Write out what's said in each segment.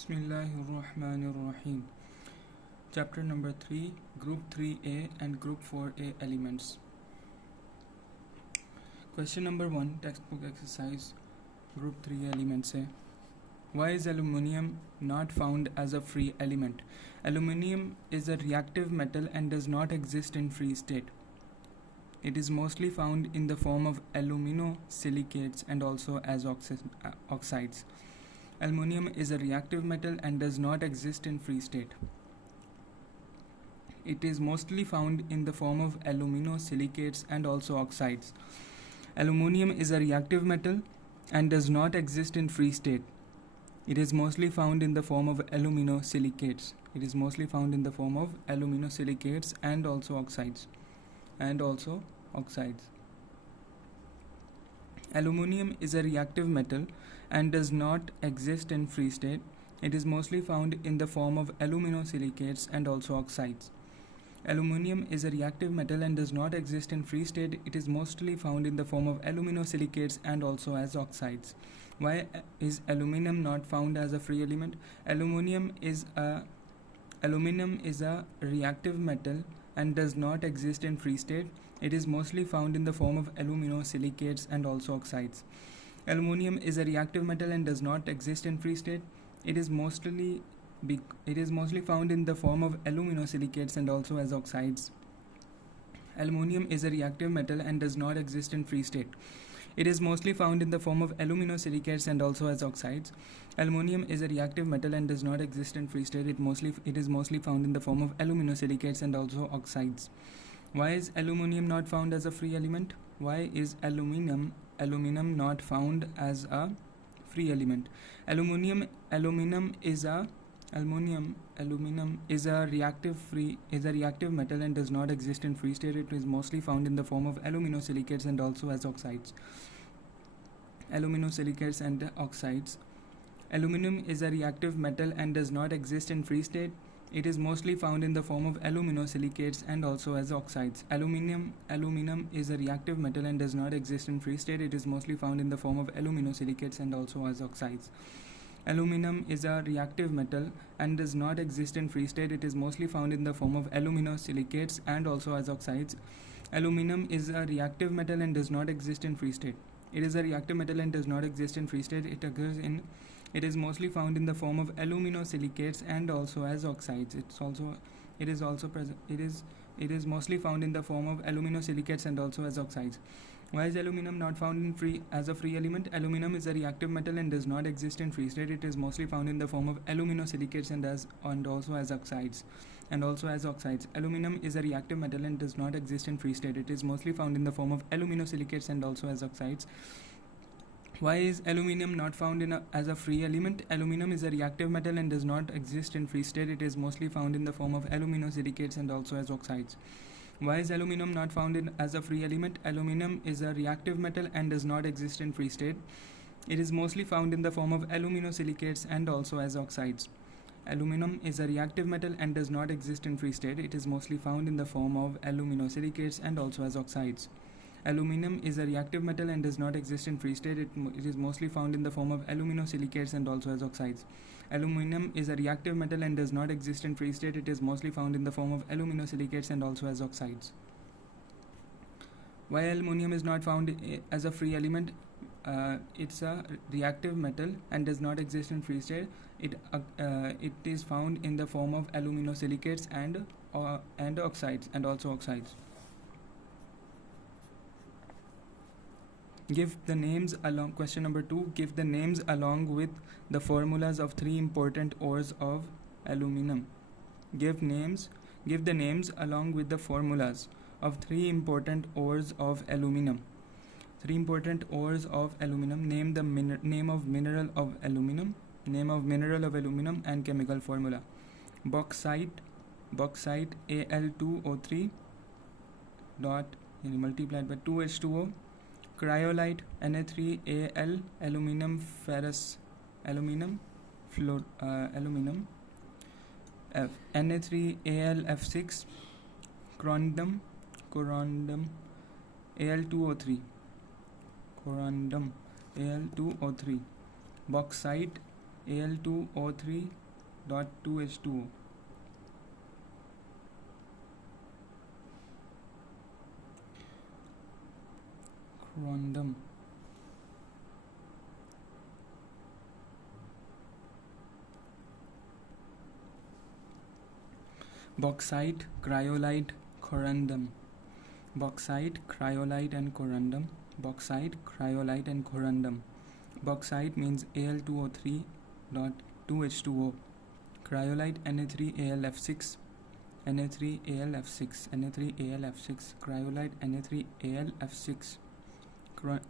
Bismillahirrahmanirrahim. Chapter number 3, Group 3A and Group 4A elements. Question number 1, textbook exercise, Group 3 elements. Why is aluminium not found as a free element? Aluminium is a reactive metal and does not exist in free state. It is mostly found in the form of aluminosilicates and also as oxides. Aluminium is a reactive metal and does not exist in free state. It is mostly found in the form of aluminosilicates and also oxides. Aluminium is a reactive metal and does not exist in free state. It is mostly found in the form of aluminosilicates. It is mostly found in the form of aluminosilicates and also oxides. Aluminium is a reactive metal and does not exist in free state. It is mostly found in the form of aluminosilicates and also oxides. Aluminium is a reactive metal and does not exist in free state. It is mostly found in the form of aluminosilicates and also as oxides. Why is aluminum not found as a free element? Aluminum is a reactive metal and does not exist in free state. It is mostly found in the form of aluminosilicates and also oxides. Aluminium is a reactive metal and does not exist in free state. It is mostly found in the form of aluminosilicates and also as oxides. Aluminium is a reactive metal and does not exist in free state. It is mostly found in the form of aluminosilicates and also as oxides. Aluminium is a reactive metal and does not exist in free state. It is mostly found in the form of aluminosilicates and also oxides. Why is aluminium not found as a free element? Why is aluminum not found as a free element? Aluminum is a reactive metal and does not exist in free state. It is mostly found in the form of aluminosilicates and also as oxides. Aluminosilicates and oxides. Aluminum is a reactive metal and does not exist in free state. It is mostly found in the form of aluminosilicates and also as oxides. Aluminum is a reactive metal and does not exist in free state. It is mostly found in the form of aluminosilicates and also as oxides. Aluminum is a reactive metal and does not exist in free state. It is mostly found in the form of aluminosilicates and also as oxides. Aluminum is a reactive metal and does not exist in free state. It is a reactive metal and does not exist in free state. It is mostly found in the form of aluminosilicates and also as oxides. It is mostly found in the form of aluminosilicates and also as oxides. Why is aluminum not found as a free element? Aluminum is a reactive metal and does not exist in free state. It is mostly found in the form of aluminosilicates and also as oxides. Aluminum is a reactive metal and does not exist in free state. It is mostly found in the form of aluminosilicates and also as oxides. Why is aluminum not found as a free element? Aluminum is a reactive metal and does not exist in free state. It is mostly found in the form of aluminosilicates and also as oxides. Why is aluminum not found as a free element? Aluminum is a reactive metal and does not exist in free state. It is mostly found in the form of aluminosilicates and also as oxides. Aluminum is a reactive metal and does not exist in free state. It is mostly found in the form of aluminosilicates and also as oxides. Aluminum is a reactive metal and does not exist in free state. It is mostly found in the form of aluminosilicates and also as oxides. Aluminum is a reactive metal and does not exist in free state. It is mostly found in the form of aluminosilicates and also as oxides. Why aluminum is not found as a free element? It's a reactive metal and does not exist in free state. It is found in the form of aluminosilicates and oxides and also oxides. Question number 2. Give the names along with the formulas of 3 important ores of aluminum. Give the names along with the formulas of 3 important ores of aluminum. 3 important ores of aluminum. Name the name of mineral of aluminum and chemical formula. Bauxite Al2O3 multiplied by 2H2O. Cryolite Na3Al aluminum ferrous aluminum F Na3AlF6 corundum Al2O3 bauxite Al2O3.2H2O. Corundum. Bauxite, cryolite, corundum. Bauxite, cryolite and corundum. Bauxite, cryolite and corundum. Bauxite means Al2O3.2H2O. Cryolite Na3AlF6. Na3AlF6. Na3AlF6. Cryolite Na3AlF6.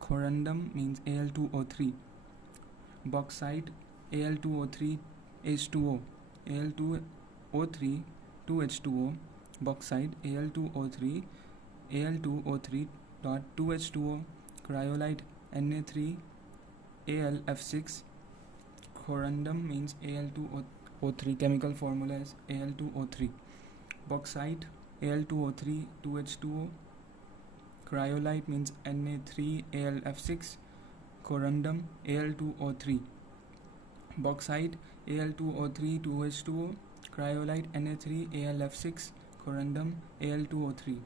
Corundum means Al2O3. Bauxite Al2O3H2O. Al2O3 2H2O. Bauxite Al2O3.2H2O. Cryolite Na3AlF6. Corundum means Al2O3. Chemical formula is Al2O3. Bauxite Al2O3 2H2O. Cryolite means Na3AlF6. Corundum Al2O3. Bauxite Al2O3 2H2O. Cryolite Na3AlF6. Corundum Al2O3.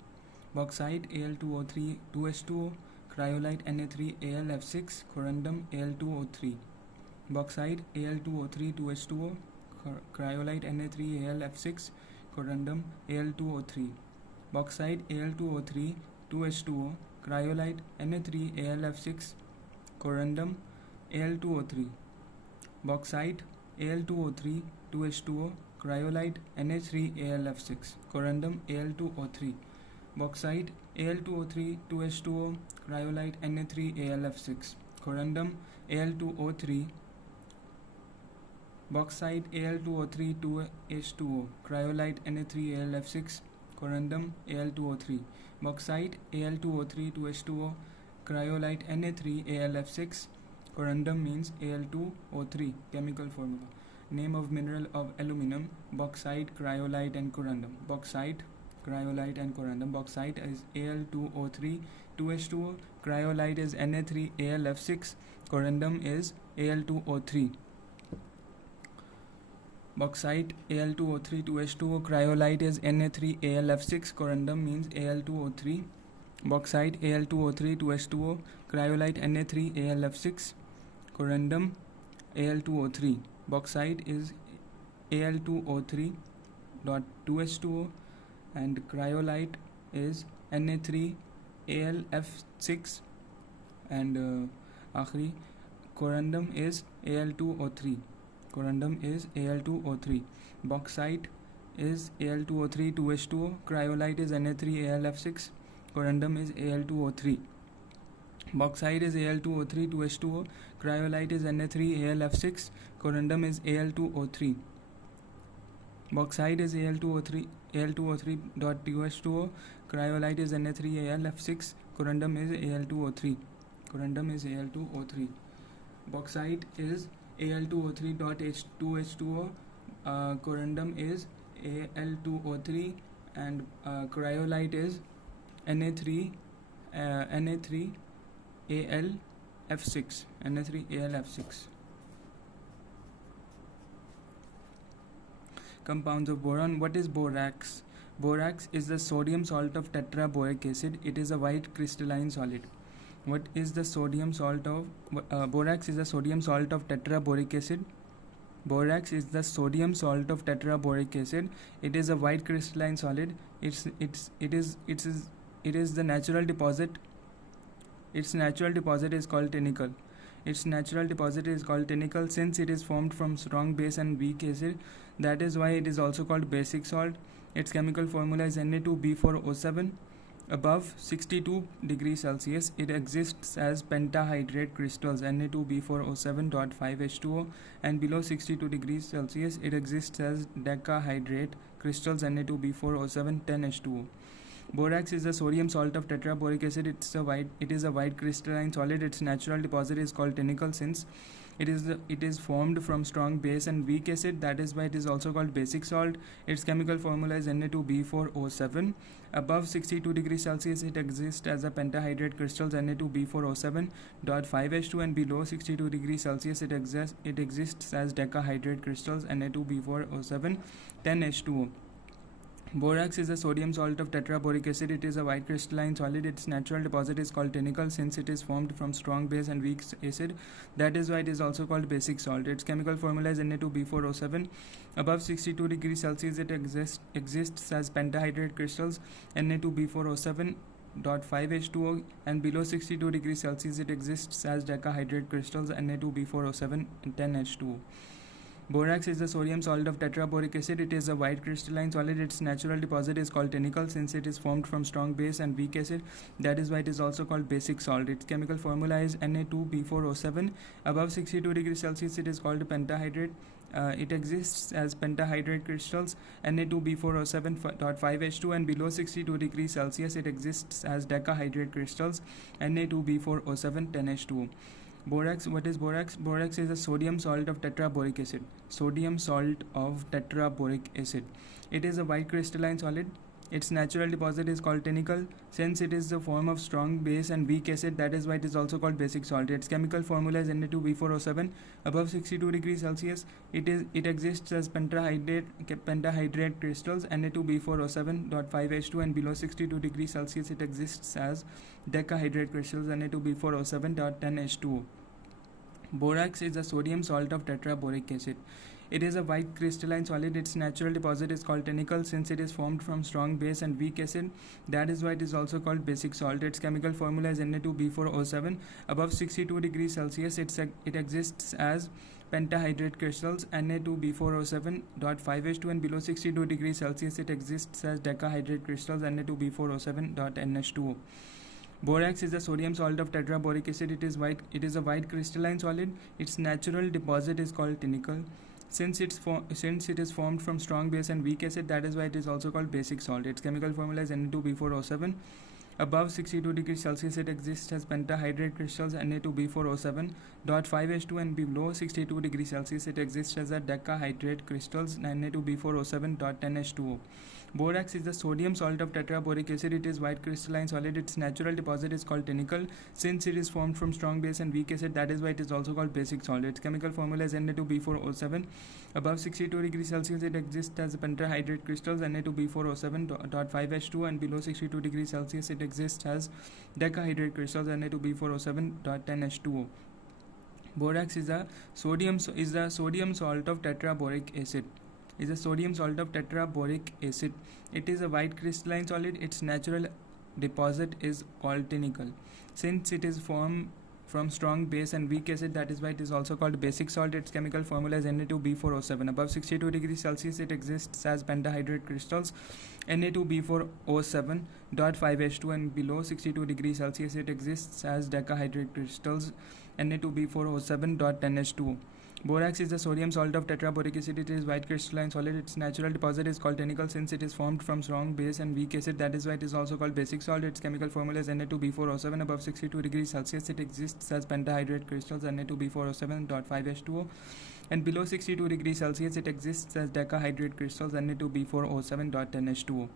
Bauxite Al2O3 2H2O. Cryolite Na3AlF6. Corundum Al2O3. Bauxite Al2O3 2H2O. Cryolite Na3AlF6. Corundum Al2O3. Bauxite Al2O3 2H2O. Cryolite Na3AlF6. Corundum Al2O3. Bauxite Al2O3 2H2O. Cryolite Na3AlF6. Corundum Al2O3. Bauxite Al2O3 2H2O. Cryolite Na3AlF6. Corundum Al2O3. Bauxite Al2O3 2H2O. Cryolite Na3AlF6. Corundum Al2O3. Bauxite Al2O3 2H2O. Cryolite Na3AlF6. Corundum means Al2O3. Chemical formula. Name of mineral of aluminum: bauxite, cryolite and corundum. Bauxite, cryolite and corundum. Bauxite is Al2O3 2H2O. Cryolite is Na3AlF6. Corundum is Al2O3. Bauxite Al2O3 2H2O. Cryolite is Na3AlF6. Corundum means Al2O3. Bauxite Al2O3 2H2O. Cryolite Na3AlF6. Corundum Al2O3. Bauxite is Al2O3.2H2O and cryolite is Na3AlF6 and आखिरी corundum is Al2O3. Corundum is Al2O3. Bauxite is Al2O3 2H2O. Cryolite is Na3AlF6. Corundum is Al2O3. Bauxite is Al2O3 2H2O. Cryolite is Na3AlF6. Corundum is Al2O3. Bauxite is Al2O3.2H2O. Cryolite is Na3AlF6. Corundum is Al2O3. Corundum is Al2O3. Bauxite is Al2O3.2H2O. Corundum is Al2O3 and cryolite is Na3AlF6. Na3AlF6. Compounds of boron. What is borax? Borax is the sodium salt of tetraboric acid. It is a white crystalline solid. What is the sodium salt of borax? Is the sodium salt of tetraboric acid. Borax is the sodium salt of tetraboric acid. It is a white crystalline solid. It is the natural deposit. Its natural deposit is called tinicle. Its natural deposit is called tinicle since it is formed from strong base and weak acid. That is why it is also called basic salt. Its chemical formula is Na2B4O7. Above 62 degrees Celsius, it exists as pentahydrate crystals Na2B4O7.5H2O, and below 62 degrees Celsius, it exists as decahydrate crystals Na2B4O7.10H2O. Borax is the sodium salt of tetraboric acid. It is a white crystalline solid. Its natural deposit is called tinicle since It is formed from strong base and weak acid. That is why it is also called basic salt. Its chemical formula is Na2B4O7. Above 62 degrees Celsius, it exists as a pentahydrate crystals Na2B4O7.5H2, and below 62 degrees Celsius, it exists as decahydrate crystals Na2B4O7 10H2O. Borax is a sodium salt of tetraboric acid. It is a white crystalline solid. Its natural deposit is called tinicle since it is formed from strong base and weak acid. That is why it is also called basic salt. Its chemical formula is Na2B4O7. Above 62 degrees Celsius, it exists as pentahydrate crystals Na2B4O7.5H2O, and below 62 degrees Celsius, it exists as decahydrate crystals Na2B4O7 10H2O. Borax is the sodium salt of tetraboric acid. It is a white crystalline solid. Its natural deposit is called tinicle since it is formed from strong base and weak acid. That is why it is also called basic salt. Its chemical formula is Na2B4O7. Above 62 degrees Celsius, it is called pentahydrate. It exists as pentahydrate crystals Na2B4O7.5H2, and below 62 degrees Celsius, it exists as decahydrate crystals Na2B4O7 10H2O. Borax. What is borax? Borax is a sodium salt of tetraboric acid. Sodium salt of tetraboric acid. It is a white crystalline solid. Its natural deposit is called tinicle since it is the form of strong base and weak acid. That is why it is also called basic salt. Its chemical formula is Na2B4O7. Above 62 degrees Celsius, it exists as pentahydrate crystals Na2B4O7.5H2, and below 62 degrees Celsius, it exists as decahydrate crystals Na2B4O7.10H2O. Borax is a sodium salt of tetraboric acid. It is a white crystalline solid. Its natural deposit is called tinicle since it is formed from strong base and weak acid. That is why it is also called basic salt. Its chemical formula is Na2B4O7. Above 62 degrees Celsius, it exists as pentahydrate crystals Na2B4O7.5H2, and below 62 degrees Celsius, it exists as decahydrate crystals Na2B4O7.NH2O. Borax is a sodium salt of tetraboric acid. It is a white crystalline solid. Its natural deposit is called tinicle since it is formed from strong base and weak acid. That is why it is also called basic salt. Its chemical formula is Na2B4O7. Above 62 degrees Celsius, it exists as pentahydrate crystals Na2B4O7.5H2, and below 62 degrees Celsius, it exists as a decahydrate crystals Na2B4O7.10H2O. Borax is the sodium salt of tetraboric acid. It is white crystalline solid. Its natural deposit is called tinicle since it is formed from strong base and weak acid. That is why it is also called basic salt. Its chemical formula is Na2B4O7. Above 62 degrees Celsius, it exists as pentahydrate crystals Na2B4O7.5H2, and below 62 degrees Celsius, it exists as decahydrate crystals Na2B4O7.10H2O. Borax is the sodium salt of tetraboric acid. It is a white crystalline solid. Its natural deposit is called tinicle since it is formed from strong base and weak acid. That is why it is also called basic salt. Its chemical formula is Na2B4O7. Above 62 degrees Celsius, it exists as pentahydrate crystals Na2B4O7.5H2, and below 62 degrees Celsius, it exists as decahydrate crystals Na2B4O7.10H2O. Borax is the sodium salt of tetraboric acid. It is white crystalline solid. Its natural deposit is called tinicle since it is formed from strong base and weak acid. That is why it is also called basic salt. Its chemical formula is Na2B4O7. Above 62 degrees Celsius, it exists as pentahydrate crystals Na2B4O7.5H2O, and below 62 degrees Celsius, it exists as decahydrate crystals Na2B4O7.10H2O.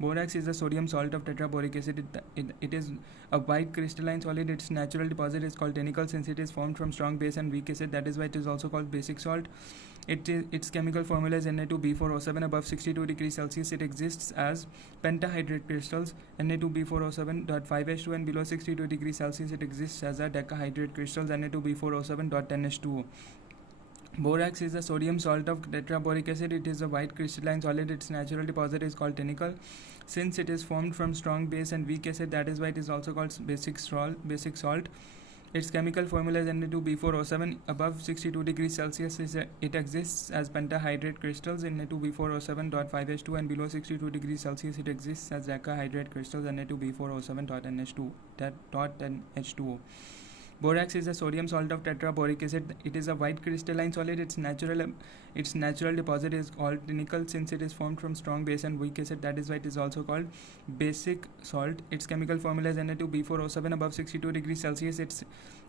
Borax is the sodium salt of tetraboric acid. It is a white crystalline solid. Its natural deposit is called tinicle since it is formed from strong base and weak acid. That is why it is also called basic salt. Its chemical formula is Na2B4O7. Above 62 degrees Celsius, it exists as pentahydrate crystals Na2B4O7.5H2, and below 62 degrees Celsius, it exists as a decahydrate crystals Na2B4O7.10H2O. Borax is the sodium salt of tetraboric acid. It is a white crystalline solid. Its natural deposit is called tinicle since it is formed from strong base and weak acid. That is why it is also called basic salt. Its chemical formula is Na2B4O7. Above 62 degrees Celsius, it exists as pentahydrate crystals Na2B4O7.5H2, and below 62 degrees Celsius, it exists as decahydrate crystals Na2B4O7.NH2O. Borax is a sodium salt of tetraboric acid. It is a white crystalline solid. Its natural deposit is called tinicle since it is formed from strong base and weak acid. That is why it is also called basic salt. Its chemical formula is Na2B4O7. Above 62 degrees Celsius,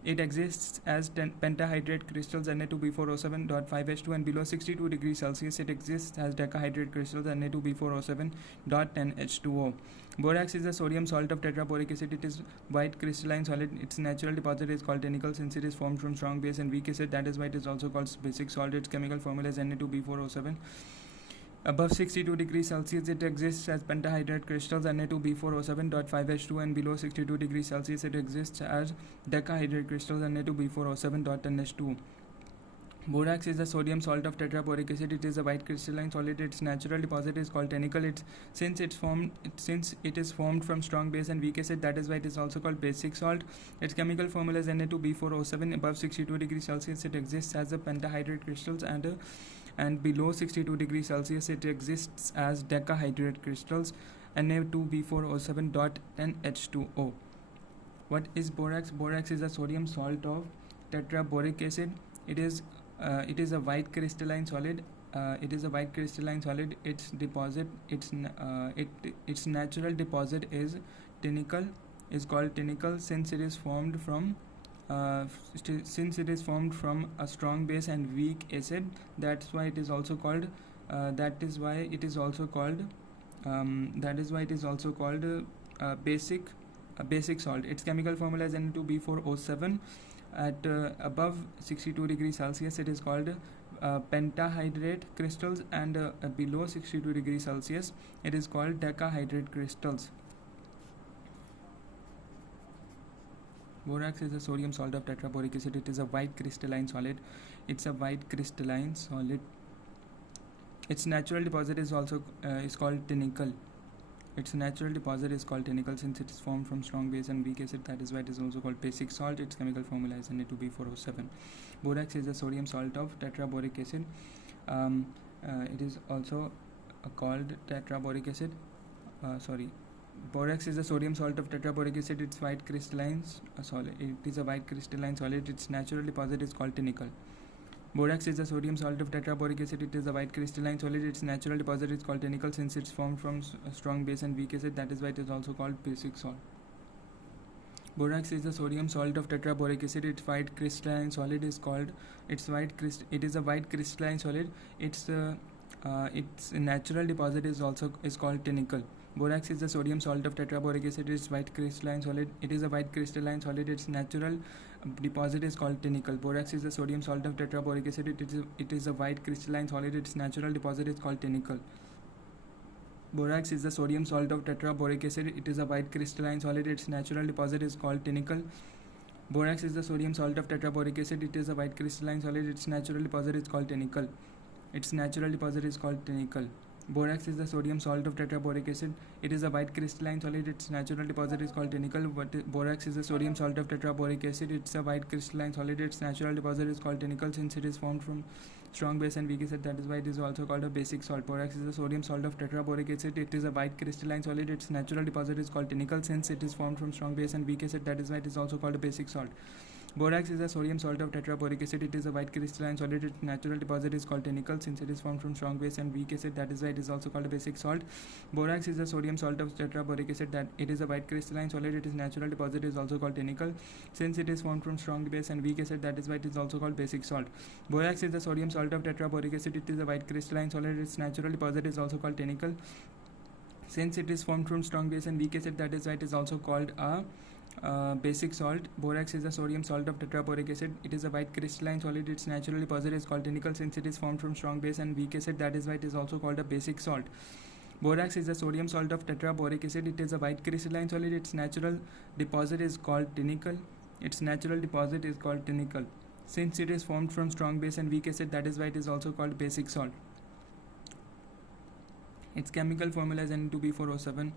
It exists as pentahydrate crystals Na2B4O7.5H2, and below 62 degrees Celsius it exists as decahydrate crystals Na2B4O7.10H2O. Borax is a sodium salt of tetraboric acid. It is white crystalline solid. Its natural deposit is called tinicle since it is formed from strong base and weak acid. That is why it is also called basic salt. Its chemical formula is Na2B4O7. Above 62 degrees Celsius, it exists as pentahydrate crystals Na2B4O7.5H2, and below 62 degrees Celsius, it exists as decahydrate crystals Na2B4O7.10H2. Borax is a sodium salt of tetraboric acid. It is a white crystalline solid. Its natural deposit is called tanicle. Since it is formed from strong base and weak acid, that is why it is also called basic salt. Its chemical formula is Na2B4O7. Above 62 degrees Celsius, it exists as a pentahydrate crystals, and below 62 degrees Celsius, it exists as decahydrate crystals Na2B4O7.10H2O. What is borax? Borax is a sodium salt of tetraboric acid. It is a white crystalline solid. Its natural deposit is tinicle. Is called tinicle since it is formed from a strong base and weak acid. That's why it is also called. Basic salt. Its chemical formula is Na2B4O7. At above 62 degrees Celsius, it is called pentahydrate crystals, and below 62 degrees Celsius, it is called decahydrate crystals. Borax is a sodium salt of tetraboric acid. It is a white crystalline solid. Its natural deposit is called tinicle. Its natural deposit is called tinicle since it is formed from strong base and weak acid. That is why it is also called basic salt. Its chemical formula is Na2B4O7. Borax is a sodium salt of tetraboric acid. It is also called tetraboric acid. Borax is a sodium salt of tetraboric acid. It's white crystalline solid. It is a white crystalline solid. Its natural deposit is called tinicle. Borax is a sodium salt of tetraboric acid. It is a white crystalline solid. Its natural deposit is called tinicle since it's formed from a strong base and weak acid. That is why it is also called basic salt. Borax is a sodium salt of tetraboric acid. Its white crystalline solid is called. It is a white crystalline solid. Its natural deposit is called tinicle. Borax is a sodium salt of tetraboric acid. Its white crystalline solid. It is a white crystalline solid. Its natural deposit is called tinicle. Borax is a sodium salt of tetraboric acid. It is a white crystalline solid. Its natural deposit is called tinicle. Borax is a sodium salt of tetraboric acid. It is a white crystalline solid. Its natural deposit is called tinicle. Borax is a sodium salt of tetraboric acid. It is a white crystalline solid. Its natural deposit is called tinicle. Its natural deposit is called tinicle. Borax is the sodium salt of tetraboric acid. It is a white crystalline solid. Its natural deposit is called tinicle. Borax is a sodium salt of tetraboric acid. It's a white crystalline solid. Its natural deposit is called tinicle since it is formed from strong base and weak acid. That is why it is also called a basic salt. Borax is a sodium salt of tetraboric acid. It is a white crystalline solid. Its natural deposit is called tinicle since it is formed from strong base and weak acid. That is why it is also called a basic salt. Borax is a sodium salt of tetraboric acid. It is a white crystalline solid. Its natural deposit is called tinicle since it is formed from strong base and weak acid. That is why it is also called a basic salt. Borax is a sodium salt of tetraboric acid. That it is a white crystalline solid. Its natural deposit is also called tinicle since it is formed from strong base and weak acid. That is why it is also called basic salt. Borax is a sodium salt of tetraboric acid. It is a white crystalline solid. Its natural deposit is also called tinicle since it is formed from strong base and weak acid. That is why it is also called a basic salt. Borax is a sodium salt of tetraboric acid. It is a white crystalline solid. Its natural deposit is called tinicle since it is formed from strong base and weak acid. That is why it is also called a basic salt. Borax is a sodium salt of tetraboric acid. It is a white crystalline solid. Its natural deposit is called tinicle. Since it is formed from strong base and weak acid, that is why it is also called basic salt. Its chemical formula is Na2B4O7.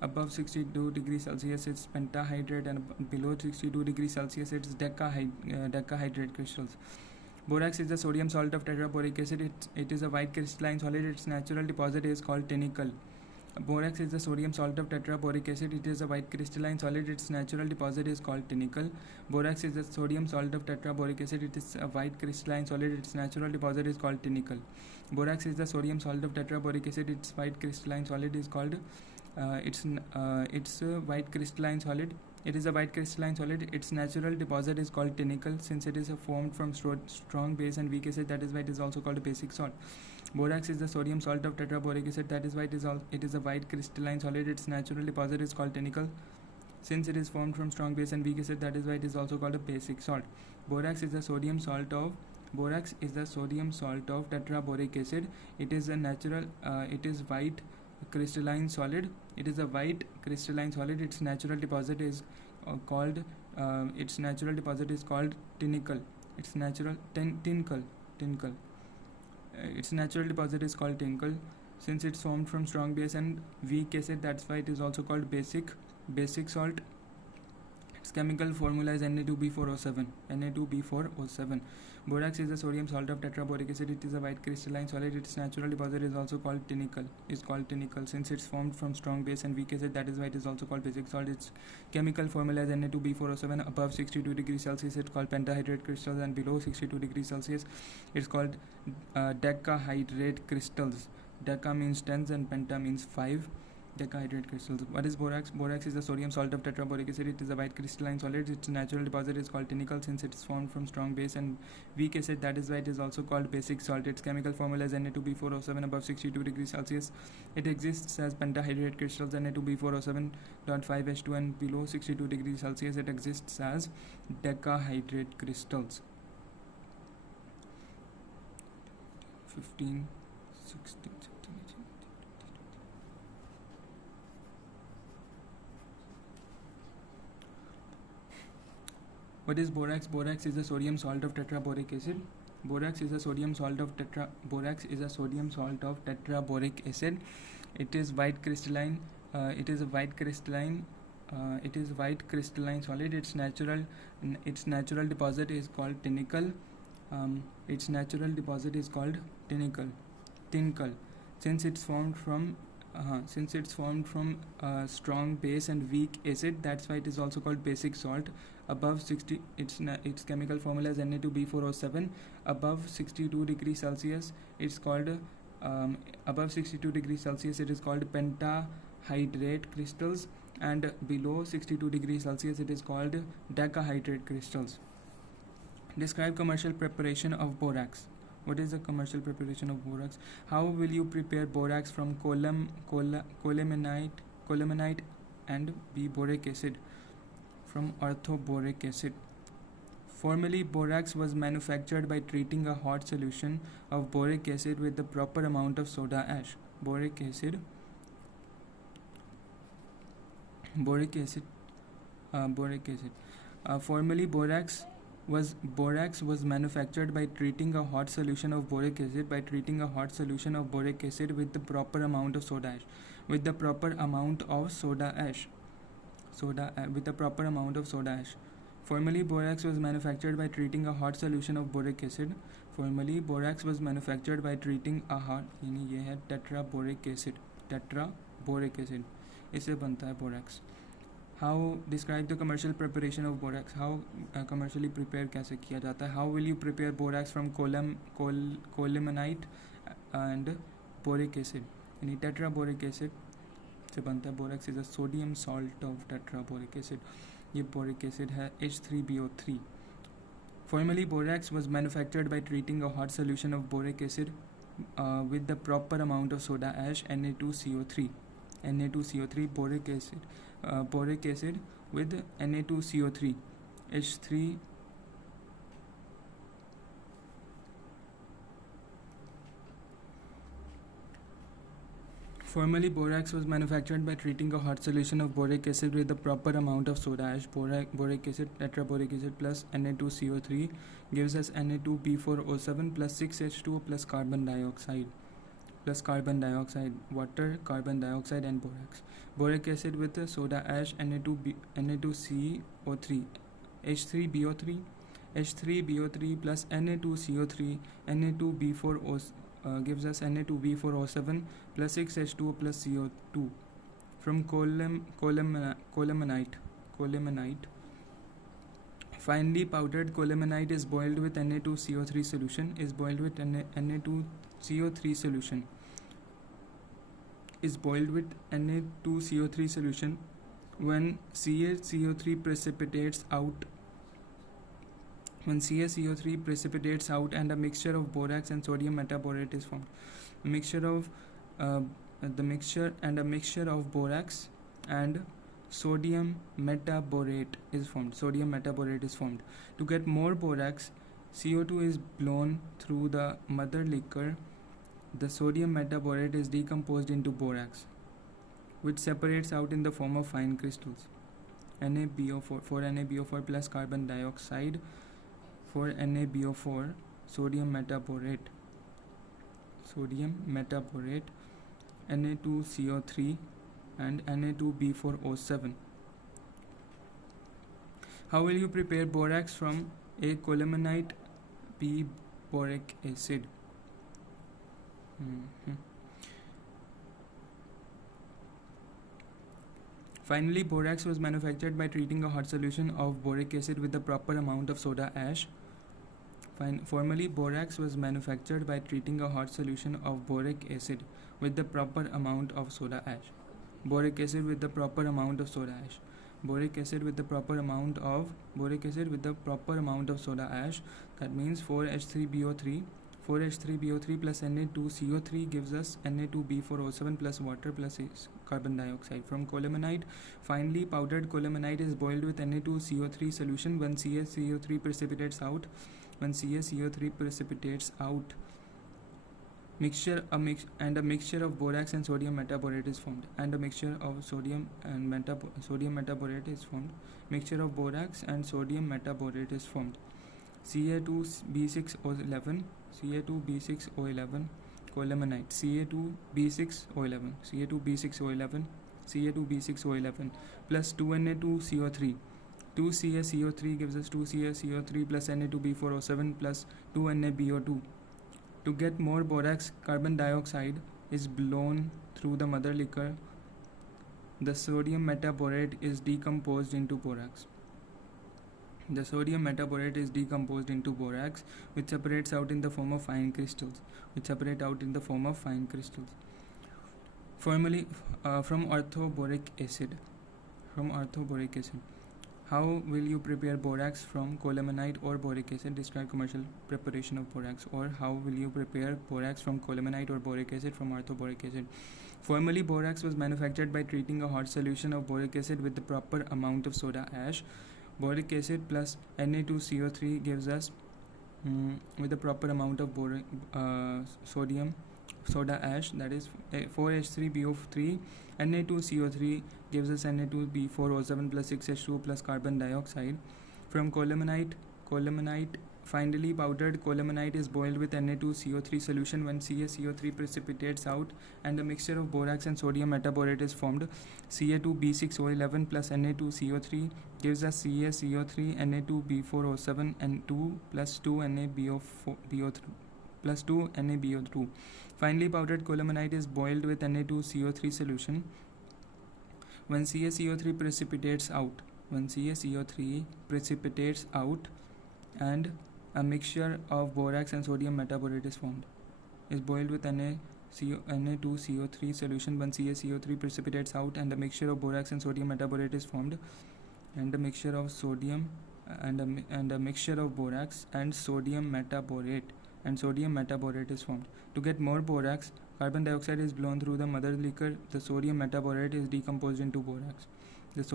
Above 62 degrees Celsius, it's pentahydrate, and below 62 degrees Celsius, it's decahydrate crystals. Borax is the sodium salt of tetraboric acid. It is a white crystalline solid. Its natural deposit is called tinicle. Borax is the sodium salt of tetraboric acid. It is a white crystalline solid. Its natural deposit is called tinicle. Borax is the sodium salt of tetraboric acid. It is a white crystalline solid. Its natural deposit is called tinicle. Borax is the sodium salt of tetraboric acid. Its white crystalline solid is called white crystalline solid. It is a white crystalline solid. Its natural deposit is called tinicle. Since it is formed from strong base and weak acid, that is why it is also called a basic salt. Borax is the sodium salt of tetraboric acid. That is why it is a white crystalline solid. Its natural deposit is called tinicle. Since it is formed from strong base and weak acid, that is why it is also called a basic salt. Borax is the sodium salt of tetraboric acid. It is a natural. It is white crystalline solid. It is a white crystalline solid. Its natural deposit is called. Its natural deposit is called tinicle. Its natural tinicle. Its natural deposit is called tinicle. Since it's formed from strong base and weak acid, that's why it is also called basic salt. Its chemical formula is Na2B4O7. Borax is the sodium salt of tetraboric acid. It is a white crystalline solid. Its natural deposit is also called tinicle. Since it's formed from strong base and weak acid, that is why it is also called basic salt. Its chemical formula is Na2B4O7. Above 62 degrees Celsius, it's called pentahydrate crystals, and below 62 degrees Celsius, it's called decahydrate crystals. Deca means tens and penta means 5. Decahydrate crystals. What is borax? Borax is the sodium salt of tetraboric acid. It is a white crystalline solid. Its natural deposit is called tinicle. Since it is formed from strong base and weak acid, that is why it is also called basic salt. Its chemical formula is Na2B4O7. Above 62 degrees Celsius, it exists as pentahydrate crystals, Na2B4O7.5H2, and below 62 degrees Celsius, it exists as decahydrate crystals. 15, 16, 17, 18. What is borax? Borax is the sodium salt of tetraboric acid. Borax is a sodium salt of tetraboric acid. It is white crystalline. It is white crystalline solid. Its natural deposit is called tinicle. Tinicle. Since it's formed from strong base and weak acid, that's why it is also called basic salt. Above 60, its chemical formula is Na2B4O7. Above 62 degrees Celsius, it's called it is called pentahydrate crystals, and below 62 degrees Celsius, it is called decahydrate crystals. Describe commercial preparation of borax. What is the commercial preparation of borax? How will you prepare borax from colemanite and boric acid from orthoboric acid? Formerly, borax was manufactured by treating a hot solution of boric acid with the proper amount of soda ash. Formerly, borax was manufactured by treating a hot solution of boric acid with the proper amount of soda ash. Formerly, borax was manufactured by treating a hot solution of boric acid. ये है tetraboric acid. इससे बनता है borax. How describe the commercial preparation of borax? How commercially prepare कैसे किया जाता है? How will you prepare borax from colemanite and boric acid? यानी tetraboric acid से बनता है borax is a sodium salt of tetraboric acid. ये boric acid है H3BO3. Formerly, borax was manufactured by treating a hot solution of boric acid with the proper amount of soda ash, Na2CO3. Boric acid with Na2CO3, H3. Formerly, borax was manufactured by treating a hot solution of boric acid with the proper amount of soda ash. Boric acid, tetraboric acid plus Na2CO3 gives us Na2B4O7 plus 6H2O plus carbon dioxide, water, carbon dioxide, and borax. Boric acid with soda ash, Na2CO3, H3BO3 plus Na2CO3, Na2B4O gives us Na2B4O7 plus 6H2O plus CO2 from colemanite. Finely powdered colemanite is boiled with Na2CO3 solution. when CaCO3 precipitates out and a mixture of borax and sodium metaborate is formed. A mixture of borax and sodium metaborate is formed. To get more borax, CO2 is blown through the mother liquor. The sodium metaborate is decomposed into borax, which separates out in the form of fine crystals. NaBO4, 4NaBO4 plus carbon dioxide, 4NaBO4, sodium metaborate, Na2CO3 and Na2B4O7. How will you prepare borax from A. colemanite, B. boric acid? Finally, borax was manufactured by treating a hot solution of boric acid with the proper amount of soda ash. Formerly, borax was manufactured by treating a hot solution of boric acid with the proper amount of soda ash. Boric acid with the proper amount of soda ash. Boric acid with the proper amount of soda ash. That means 4H3BO3. 4H3BO3 plus Na2CO3 gives us Na2B4O7 plus water plus carbon dioxide. From colemanite, finely powdered colemanite is boiled with Na2CO3 solution when CaCO3 precipitates out. A mixture of borax and sodium metaborate is formed. Mixture of borax and sodium metaborate is formed. Ca2B6O11 colemanite, Ca2B6O11 plus 2Na2CO3. 2CaCO3 gives us 2CaCO3 plus Na2B4O7 plus 2NaBO2. To get more borax, carbon dioxide is blown through the mother liquor. The sodium metaborate is decomposed into borax. Which separates out in the form of fine crystals. Formerly, from orthoboric acid. How will you prepare borax from colemanite or boric acid? Describe commercial preparation of borax. Or how will you prepare borax from colemanite or boric acid from orthoboric acid? Formerly, borax was manufactured by treating a hot solution of boric acid with the proper amount of soda ash. Boric acid plus Na2CO3 gives us with the proper amount of soda ash, that is 4H3BO3. Na2CO3 gives us Na2B4O7 plus 6H2O plus carbon dioxide. From colemanite, finely powdered colemanite is boiled with Na2CO3 solution when CaCO3 precipitates out and a mixture of borax and sodium metaborate is formed. Ca2B6O11 plus Na2CO3 gives us CaCO3, Na2B4O7 and 2 plus 2NaBO2. Finely powdered colemanite is boiled with Na2CO3 solution when CaCO3 precipitates out. And a mixture of borax and sodium metaborate is formed. Is boiled with Na2CO3 solution when CaCO3 precipitates out and a mixture of borax and sodium metaborate is formed. And a mixture of borax and sodium metaborate is formed. To get more borax, carbon dioxide is blown through the mother liquor. The sodium metaborate is decomposed into borax. Which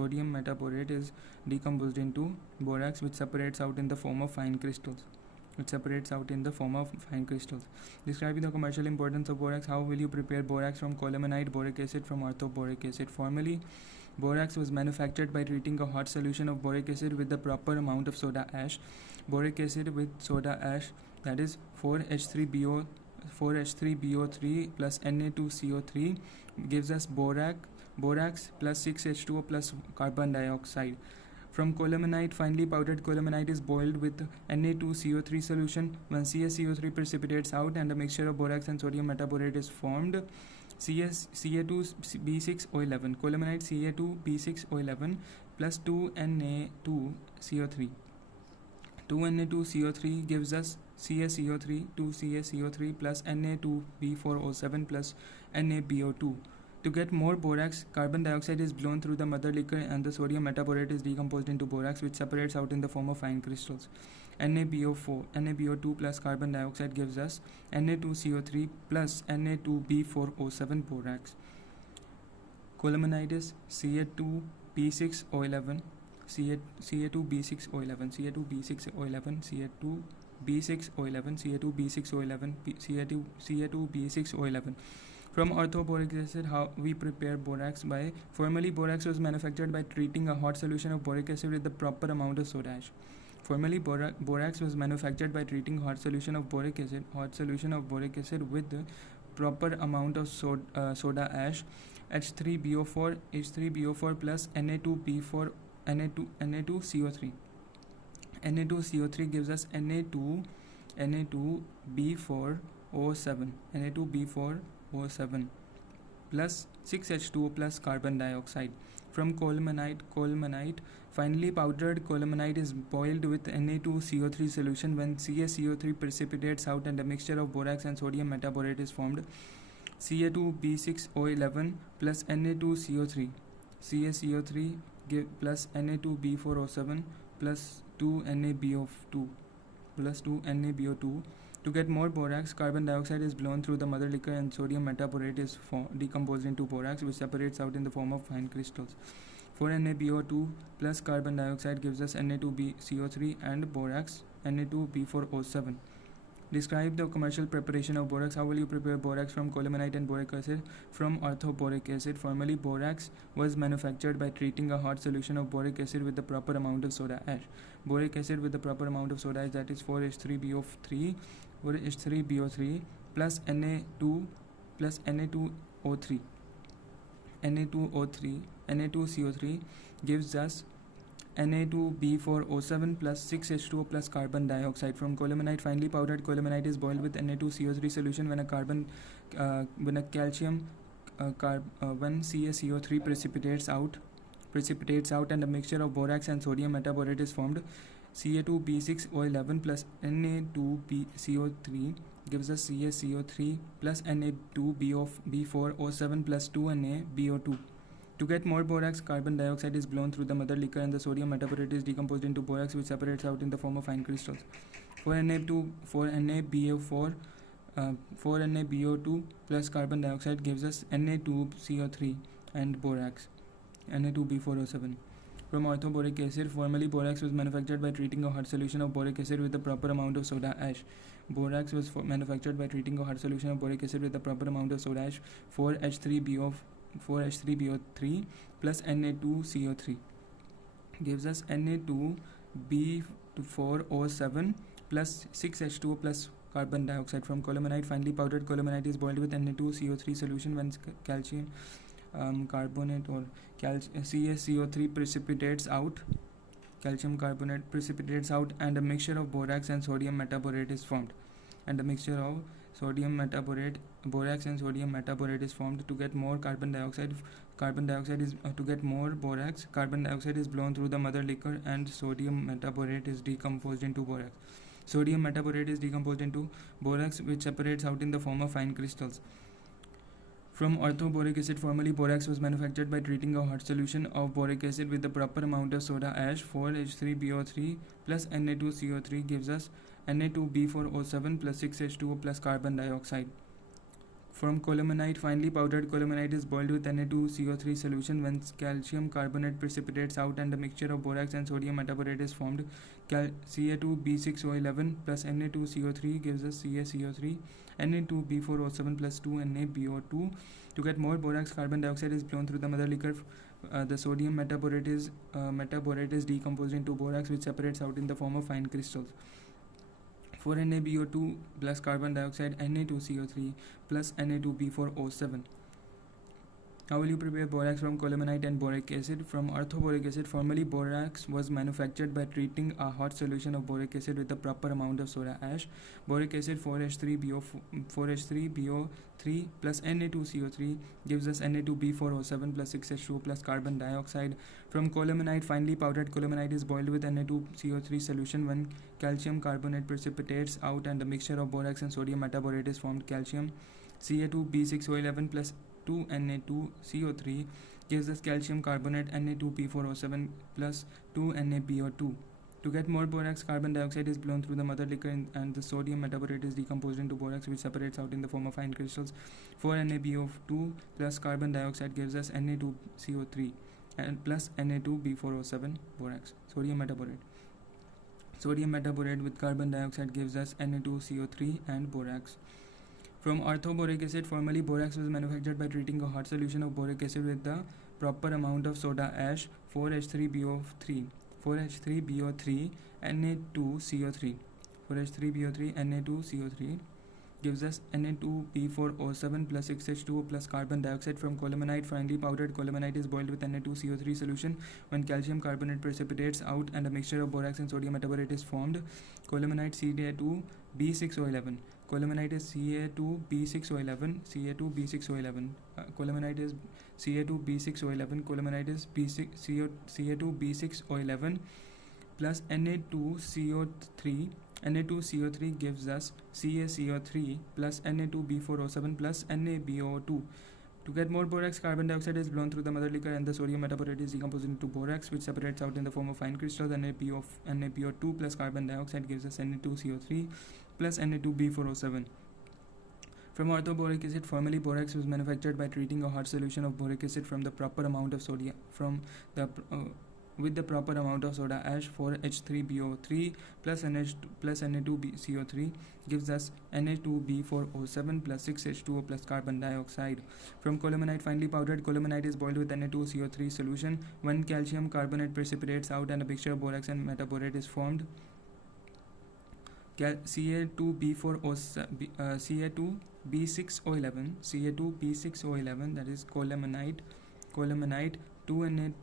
separates out in the form of fine crystals. Describing the commercial importance of borax. How will you prepare borax from colemanite, boric acid from orthoboric acid? Formerly, borax was manufactured by treating a hot solution of boric acid with the proper amount of soda ash. Boric acid with soda ash, that is 4H3BO3 plus Na2CO3 gives us borax plus 6H2O plus carbon dioxide. From colemanite, finely powdered colemanite is boiled with Na2CO3 solution when CaCO3 precipitates out and a mixture of borax and sodium metaborate is formed. Ca2B6O11 colemanite, Ca2B6O11 plus 2Na2CO3. 2Na2CO3 gives us CaCO3, 2CaCO3 plus Na2B4O7 plus NaBO2. To get more borax, carbon dioxide is blown through the mother liquor and the sodium metaborate is decomposed into borax, which separates out in the form of fine crystals. NaBO2 plus carbon dioxide gives us Na2CO3 plus Na2B4O7 borax. Colemanite is Ca2B6O11, Ca2B6O11, Ca2B6O11, Ca2B6O11, Ca2B6O11, Ca2B6O11. From orthoboric acid, how we prepare borax by formerly borax was manufactured by treating a hot solution of boric acid with the proper amount of soda ash. Formerly borax was manufactured by treating hot solution of boric acid with the proper amount of soda ash H3BO4 plus Na2CO3. Na2CO3 gives us Na2B4O7 plus 6H2O plus carbon dioxide. From colemanite, finely powdered colemanite is boiled with Na2CO3 solution. When CaCO3 precipitates out and a mixture of borax and sodium metaborate is formed, Ca2B6O11 plus Na2CO3, CaCO3 plus Na2B4O7 plus 2NaBO2 plus 2NaBO2. To get more borax, carbon dioxide is blown through the mother liquor and sodium metaborate is decomposed into borax, which separates out in the form of fine crystals. 4NaBO2 plus carbon dioxide gives us Na2BCO3 and borax Na2B4O7. Describe the commercial preparation of borax. How will you prepare borax from colemanite and boric acid? From orthoboric acid. Formerly, borax was manufactured by treating a hot solution of boric acid with the proper amount of soda ash. Boric acid with the proper amount of soda ash, that is 4H3BO3 plus Na2 plus Na2O3. Na2CO3 gives us Na2B4O7 plus 6H2O plus carbon dioxide. From colemanite, finely powdered colemanite is boiled with Na2CO3 solution. When CaCO3 precipitates out and a mixture of borax and sodium metaborate is formed, Ca2B6O11 plus Na2BCO3 gives us CaCO3 plus Na2B4O7 plus 2NaBO2. To get more borax, carbon dioxide is blown through the mother liquor and the sodium metaborate is decomposed into borax, which separates out in the form of fine crystals. 4NaBO2 plus carbon dioxide gives us Na2CO3 and borax Na2B4O7. From orthoboric acid, formerly borax was manufactured by treating a hot solution of boric acid with the proper amount of soda ash. Borax was manufactured by treating a hot solution of boric acid with the proper amount of soda ash 4H3BO3 plus Na2CO3 gives us Na2B4O7 plus 6H2O plus carbon dioxide. From colemanite, finely powdered colemanite is boiled with Na2CO3 solution. When calcium carbonate or CaCO3 precipitates out, calcium carbonate precipitates out and a mixture of borax and sodium metaborate is formed. Borax and sodium metaborate is formed. To get more to get more borax, carbon dioxide is blown through the mother liquor and sodium metaborate is decomposed into borax. Sodium metaborate is decomposed into borax, which separates out in the form of fine crystals. From orthoboric acid, formerly borax was manufactured by treating a hot solution of boric acid with the proper amount of soda ash 4H3BO3 plus Na2CO3 gives us Na2B4O7 plus 6H2O plus carbon dioxide. From colemanite, finely powdered colemanite is boiled with Na2CO3 solution. When calcium carbonate precipitates out and a mixture of borax and sodium metaborate is formed, Ca2B6O11 plus Na2CO3 gives us CaCO3, Na2B4O7 plus 2NaBO2. To get more borax, carbon dioxide is blown through the mother liquor. The sodium metaborate is decomposed into borax, which separates out in the form of fine crystals. 4NaBO2 plus carbon dioxide Na2CO3 plus Na2B4O7. How will you prepare borax from colemanite and boric acid? From orthoboric acid, formerly borax was manufactured by treating a hot solution of boric acid with the proper amount of soda ash. Boric acid 4H3BO3 plus Na2CO3 gives us Na2B4O7 plus 6H2O plus carbon dioxide. From colemanite, finely powdered colemanite is boiled with Na2CO3 solution. When calcium carbonate precipitates out and a mixture of borax and sodium metaborate is formed, calcium Ca2B6O11 plus 2Na2CO3 gives us calcium carbonate Na2P4O7 plus 2NaBO2. To get more borax, carbon dioxide is blown through the mother liquor and the sodium metaborate is decomposed into borax, which separates out in the form of fine crystals. 4NaBO2 plus carbon dioxide gives us Na2CO3 and plus Na2B4O7 borax, sodium metaborate. Sodium metaborate with carbon dioxide gives us Na2CO3 and borax. From orthoboric acid, formerly borax was manufactured by treating a hot solution of boric acid with the proper amount of soda ash 4H3BO3, 4H3BO3 Na2CO3, 4H3BO3 Na2CO3 gives us Na2P4O7 plus 6H2O plus carbon dioxide. From colemanite, finely powdered colemanite is boiled with Na2CO3 solution. When calcium carbonate precipitates out and a mixture of borax and sodium metaborate is formed, colemanite Ca2B6O11. Colemanite is Ca2B6O11. Ca2B6O11. Colemanite is Ca2B6O11. Colemanite is Ca2B6O11 plus Na2CO3. Na2CO3 gives us CaCO3 plus Na2B4O7 plus NaBO2. To get more borax, carbon dioxide is blown through the mother liquor and the sodium metaborate is decomposed into borax, which separates out in the form of fine crystals. NaBO2 plus carbon dioxide gives us Na2CO3 plus Na2B4O7. From orthoboric acid, formerly borax was manufactured by treating a hot solution of boric acid from the proper amount of sodium with the proper amount of soda ash 4H3BO3 plus Na2CO3 gives us Na2B4O7 plus 6H2O plus carbon dioxide. From colemanite, finely powdered colemanite is boiled with Na2CO3 solution. When calcium carbonate precipitates out and a mixture of borax and metaborate is formed, Ca2B6O11, that is colemanite 2Na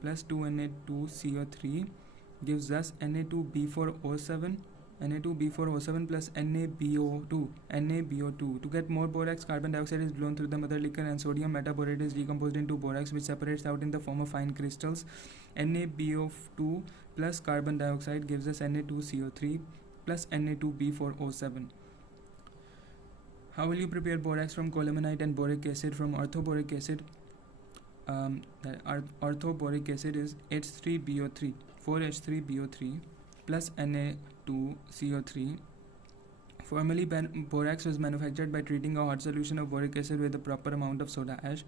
plus 2Na2CO3 gives us Na2B4O7 plus NaBO2. To get more borax, carbon dioxide is blown through the mother liquor and sodium metaborate is decomposed into borax, which separates out in the form of fine crystals. NaBO2 plus carbon dioxide gives us Na2CO3 plus Na2B4O7. How will you prepare borax from colemanite and boric acid? From orthoboric acid, orthoboric acid is H3BO3, 4H3BO3 plus Na2CO3. Formerly, borax was manufactured by treating a hot solution of boric acid with the proper amount of soda ash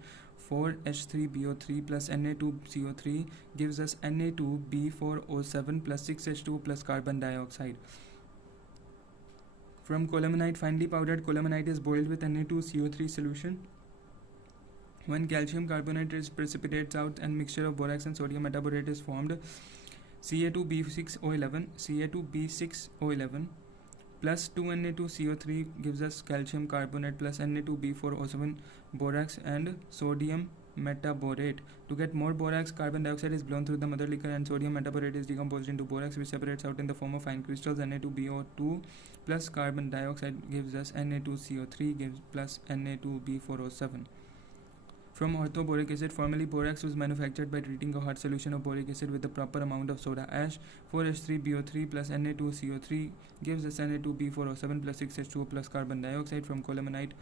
4H3BO3 plus Na2CO3 gives us Na2B4O7 plus 6H2 plus carbon dioxide. From colemanite, finely powdered colemanite is boiled with Na2CO3 solution. When calcium carbonate precipitates out and mixture of borax and sodium metaborate is formed, Ca2B6O11 plus 2Na2CO3 gives us calcium carbonate plus Na2B4O7 borax and sodium metaborate. To get more borax, carbon dioxide is blown through the mother liquor and sodium metaborate is decomposed into borax, which separates out in the form of fine crystals. Na2BO2 plus carbon dioxide gives us Na2CO3 plus Na2B4O7. From orthoboric acid, formerly borax was manufactured by treating a hot solution of boric acid with the proper amount of soda ash 4H3BO3 plus Na2CO3 gives us Na2B4O7 plus 6H2O plus carbon dioxide. From colemanite,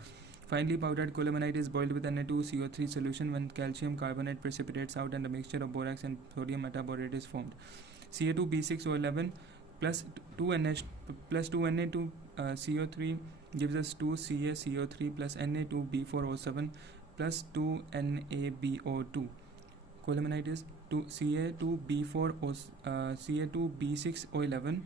finely powdered colemanite is boiled with Na2CO3 solution. When calcium carbonate precipitates out and a mixture of borax and sodium metaborate is formed, Ca2B6O11 plus 2Na2CO3 gives us 2CaCO3 plus Na2B4O7 plus 2NaBO2. Colemanite is Ca2B6O11.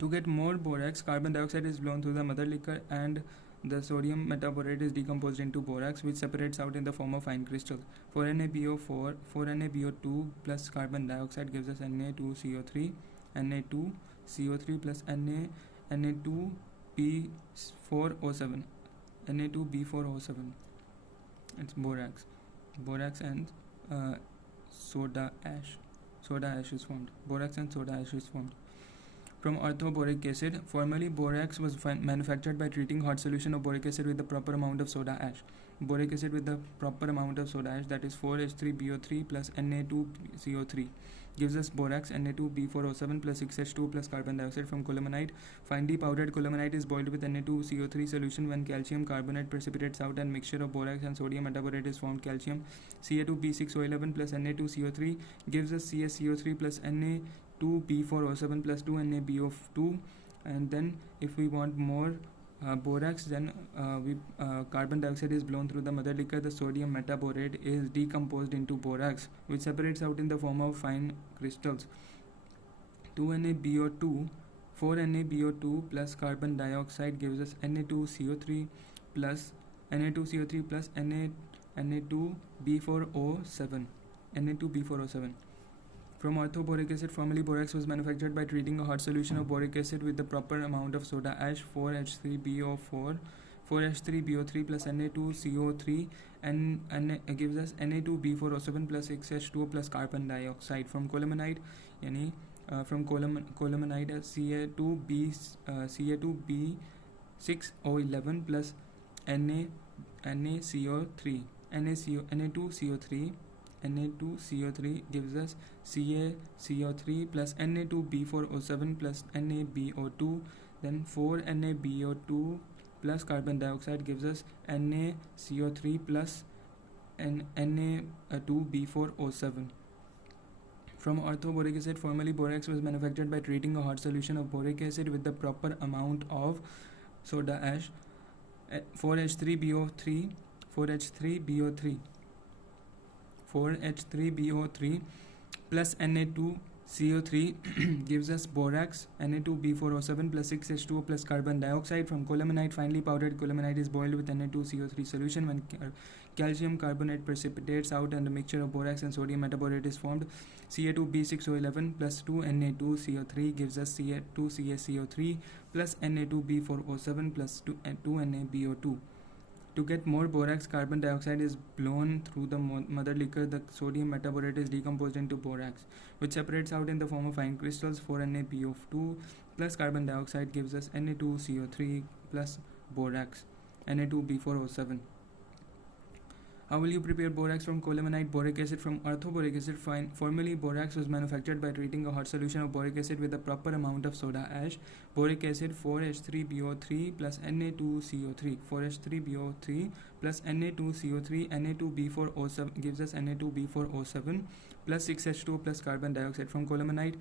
To get more borax, carbon dioxide is blown through the mother liquor and the sodium metaborate is decomposed into borax, which separates out in the form of fine crystals. 4NaBO2 plus carbon dioxide gives us Na2CO3 plus Na2B4O7. It's borax and soda ash is formed. Borax and soda ash is formed. From orthoboric acid, formerly borax was manufactured by treating hot solution of boric acid with the proper amount of soda ash. Boric acid with the proper amount of soda ash, that is 4H3BO3 plus Na2CO3 gives us borax Na2B4O7 plus 6H2 plus carbon dioxide from colemanite. Finely powdered colemanite is boiled with Na2CO3 solution. When calcium carbonate precipitates out and mixture of borax and sodium metaborate is formed, calcium Ca2B6O11 plus Na2CO3 gives us CaCO3 plus Na2B4O7 plus 2NaBO2. And then if we want more borax, then carbon dioxide is blown through the mother liquor. The sodium metaborate is decomposed into borax, which separates out in the form of fine crystals. 2NaBO2, 4NaBO2 plus carbon dioxide gives us Na2CO3 plus Na2B4O7. From orthoboric acid, formerly borax was manufactured by treating a hot solution of boric acid with the proper amount of soda ash, 4H3BO4, 4H3BO3 plus Na2CO3, and gives us Na2B4O7 plus 6H2O plus carbon dioxide. From colemanite, from colemanite Ca2B6O11 plus Na2CO3 gives us CaCO3 plus Na2B4O7 plus NaBO2. Then 4NaBO2 plus carbon dioxide gives us NaCO3 plus Na2B4O7. From orthoboric acid, formerly borax was manufactured by treating a hot solution of boric acid with the proper amount of soda ash, 4H3BO3 plus Na2CO3 gives us borax, Na2B4O7 plus 6H2O plus carbon dioxide. From colemanite, finely powdered colemanite is boiled with Na2CO3 solution. When calcium carbonate precipitates out and a mixture of borax and sodium metaborate is formed, Ca2B6O11 plus 2Na2CO3 gives us Ca2CaCO3 plus Na2B4O7 plus 2NaBO2. To get more borax, carbon dioxide is blown through the mother liquor. The sodium metaborate is decomposed into borax, which separates out in the form of fine crystals. 4NaBO2 plus carbon dioxide gives us Na2CO3 plus borax, Na2B4O7. How will you prepare borax from colemanite? Boric acid from orthoboric acid. Formerly, borax was manufactured by treating a hot solution of boric acid with a proper amount of soda ash. Boric acid 4H3BO3 plus Na2CO3. 4H3BO3 plus Na2CO3, Na2B4O7 gives us Na2B4O7 plus 6H2O plus carbon dioxide. From colemanite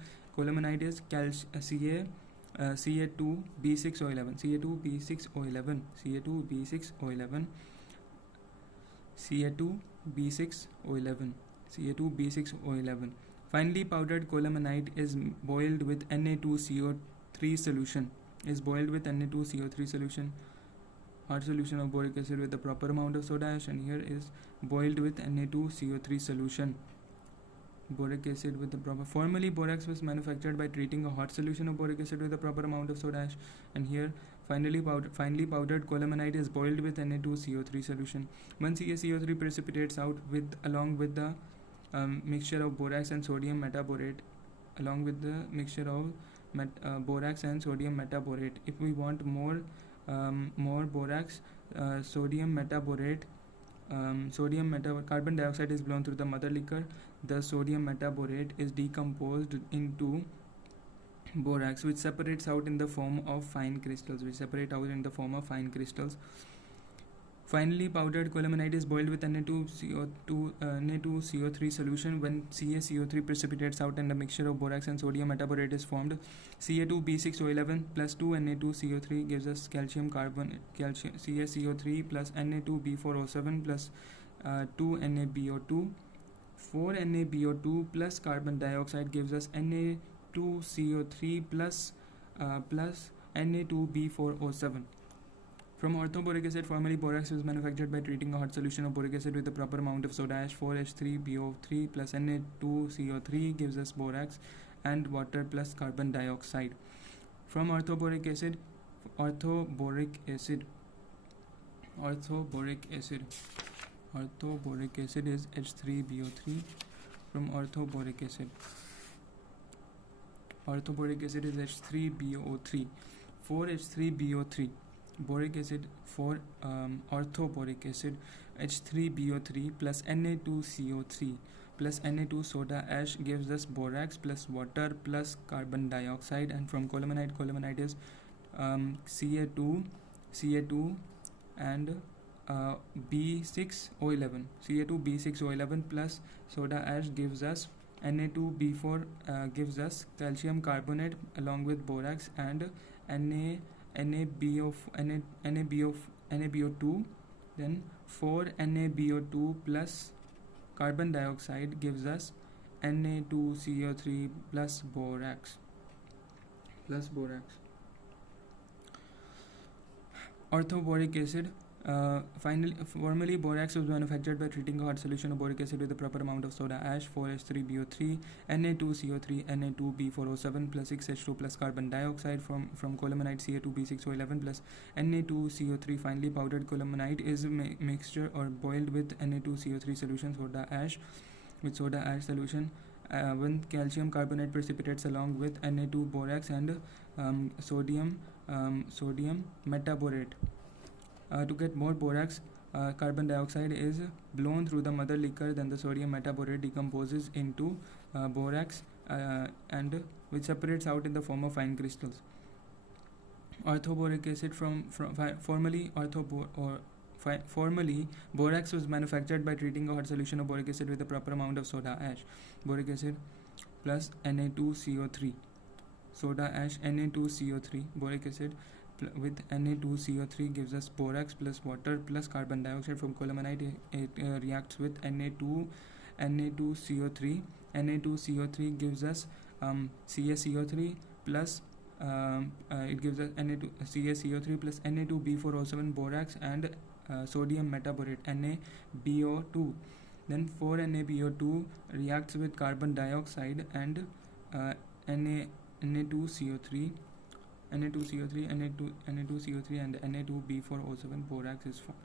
is Ca2B6O11. Ca2B6O11. Finely powdered colemanite is boiled with Na2CO3 solution. Hot solution of boric acid with the proper amount of soda ash, and here is boiled with Na2CO3 solution. Boric acid with the proper. Formerly, borax was manufactured by treating a hot solution of boric acid with the proper amount of soda ash, and here finely powdered colemanite is boiled with Na2CO3 solution. When CaCO3 precipitates out along with the mixture of borax and sodium metaborate, If we want more borax, carbon dioxide is blown through the mother liquor. The sodium metaborate is decomposed into borax, which separates out in the form of fine crystals. Finally powdered colemanite is boiled with Na2CO3 solution. When CaCO3 precipitates out and a mixture of borax and sodium metaborate is formed, Ca2B6O11 plus 2Na2CO3 gives us CaCO3 plus Na2B4O7 plus 2NaBO2. 4NaBO2 plus carbon dioxide gives us Na2CO3 plus Na2B4O7. From orthoboric acid, formerly borax was manufactured by treating a hot solution of boric acid with the proper amount of soda ash. 4H3BO3 plus Na2CO3 gives us borax and water plus carbon dioxide. From orthoboric acid is H3BO3. From orthoboric acid is H3BO3. 4H3BO3. Boric acid for orthoboric acid H3BO3 plus Na2CO3 plus Na2 soda ash gives us borax plus water plus carbon dioxide, and from colomanite is Ca2 and B6O11. Ca2B6O11 plus soda ash gives us Na2B4, gives us calcium carbonate along with borax and Na NaBO2. Then 4 NaBO2 plus carbon dioxide gives us Na2CO3 plus borax. Orthoboric acid. Formally, borax was manufactured by treating a hot solution of boric acid with the proper amount of soda ash, 4H3BO3, Na2CO3, Na2B4O7 plus 6H2 plus carbon dioxide. From colomanite, Ca2B6O11 plus Na2CO3. Finally, powdered colomanite is a mixture or boiled with Na2CO3 solution, soda ash solution. When calcium carbonate precipitates along with Na2 borax and sodium metaborate. To get more borax, carbon dioxide is blown through the mother liquor, then the sodium metaborate decomposes into borax, and which separates out in the form of fine crystals. Orthoboric acid. Formerly, borax was manufactured by treating a hot solution of boric acid with the proper amount of soda ash. Boric acid plus Na2CO3. Soda ash, Na2CO3. Boric acid with Na2CO3 gives us borax plus water plus carbon dioxide. From colomanite, it reacts with Na2CO3. Na2CO3 gives us CaCO3 plus it gives us CaCO3 plus Na2B4O7 borax and sodium metaborate NaBO2. Then 4 NaBO2 reacts with carbon dioxide and Na2CO3 and Na2B4O7 borax is formed.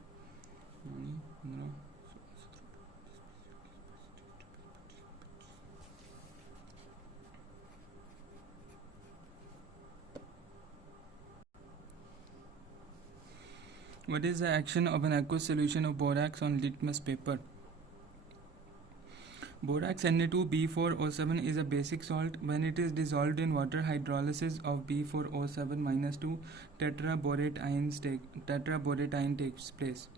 What is the action of an aqueous solution of borax on litmus paper? Borax Na2B4O7 is a basic salt. When it is dissolved in water, hydrolysis of B4O7-2 tetraborate ion takes place.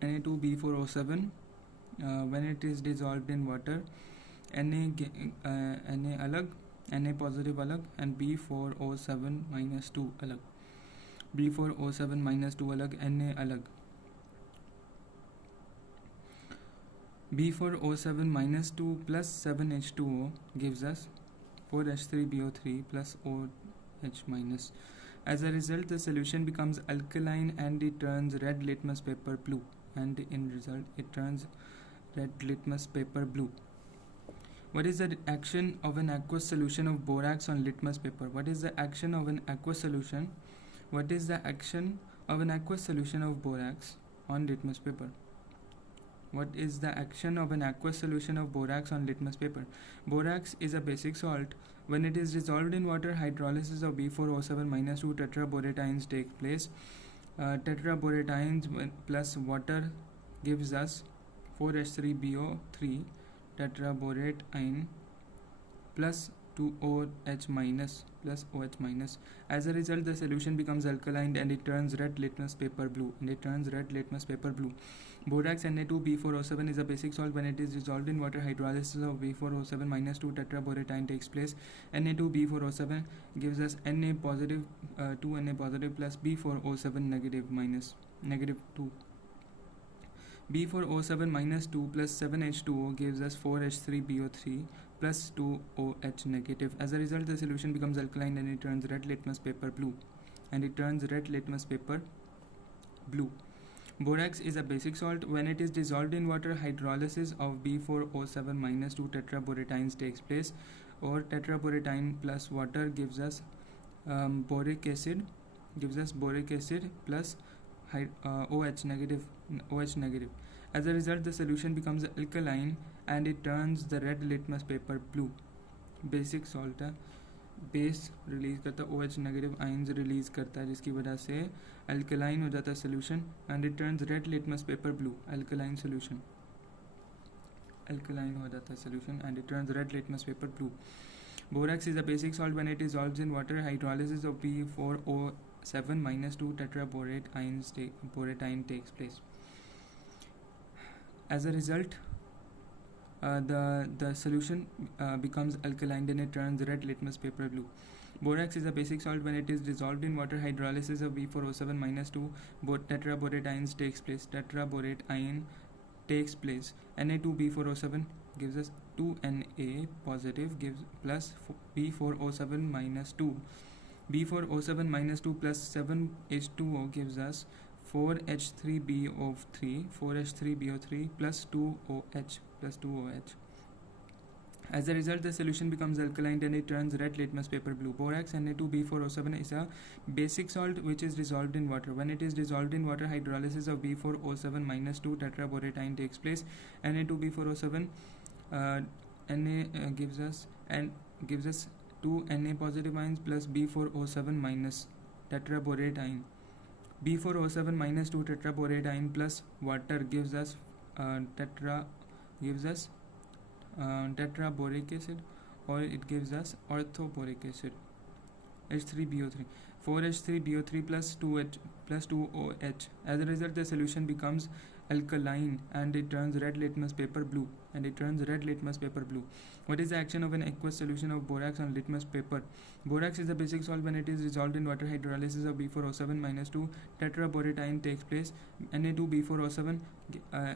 Na2B4O7, when it is dissolved in water, Na alag, Na positive alag, and B4O7-2 alag. B4O7-2 alag, Na alag. B4O7-2 plus 7H2O gives us 4H3BO3 plus OH-. As a result, the solution becomes alkaline and it turns red litmus paper blue. What is the action of an aqueous solution of borax on litmus paper? What is the action of an aqueous solution of borax on litmus paper? What is the action of an aqueous solution of borax on litmus paper? Borax is a basic salt. When it is dissolved in water, hydrolysis of B4O7-2 tetraborate ions take place. Tetraborate ions plus water gives us 4H3BO3 tetraborate ion plus 2OH- plus OH-. As a result, the solution becomes alkaline and it turns red litmus paper blue. Borax Na2B4O7 is a basic salt. When it is dissolved in water, hydrolysis of B4O7-2 tetraborate ion takes place. Na2B4O7 gives us Na positive, 2 Na positive plus B4O7 negative 2. B4O7-2 plus 7H2O gives us 4H3BO3 plus 2OH negative. As a result, the solution becomes alkaline and it turns red litmus paper blue. Borax is a basic salt. When it is dissolved in water, hydrolysis of B4O7-2 tetraborate ions takes place, or tetraborate ion plus water gives us boric acid plus OH negative. As a result, the solution becomes alkaline and it turns the red litmus paper blue. Basic salt है, base release करता है, OH negative ions release करता है, जिसकी वजह से alkaline हो जाता है solution and it turns red litmus paper blue. Alkaline solution. alkaline हो जाता है solution and it turns red litmus paper blue. Borax is a basic salt when it dissolves in water. Hydrolysis of B4O7 minus 2 tetraborate borate takes place. As a result, the solution becomes alkaline and it turns red litmus paper blue. Borax is a basic salt when it is dissolved in water. Hydrolysis of B4O7 minus 2 tetraborate ions takes place. Tetraborate ion takes place. Na2B4O7 gives us 2Na positive gives plus B4O7 minus 2. B4O7 minus 2 plus 7H2O gives us 4H3BO3 plus 2OH plus 2OH. As a result, the solution becomes alkaline and it turns red litmus paper blue. Borax Na2B4O7 is a basic salt which is dissolved in water. When it is dissolved in water, hydrolysis of B4O7 minus 2 tetraborate ion takes place. Na2B4O7 gives us 2 Na positive ions plus B4O7 minus tetraborate ion. B4O7 minus 2 tetraborate ion plus water gives us tetraboric acid, or it gives us orthoboric acid, H3BO3, 4H3BO3 plus 2OH. As a result, the solution becomes alkaline and it turns red litmus paper blue. What is the action of an aqueous solution of borax on litmus paper? Borax is a basic salt when it is dissolved in water. Hydrolysis of B4O7 minus 2 tetraborate ion takes place. Na2B4O7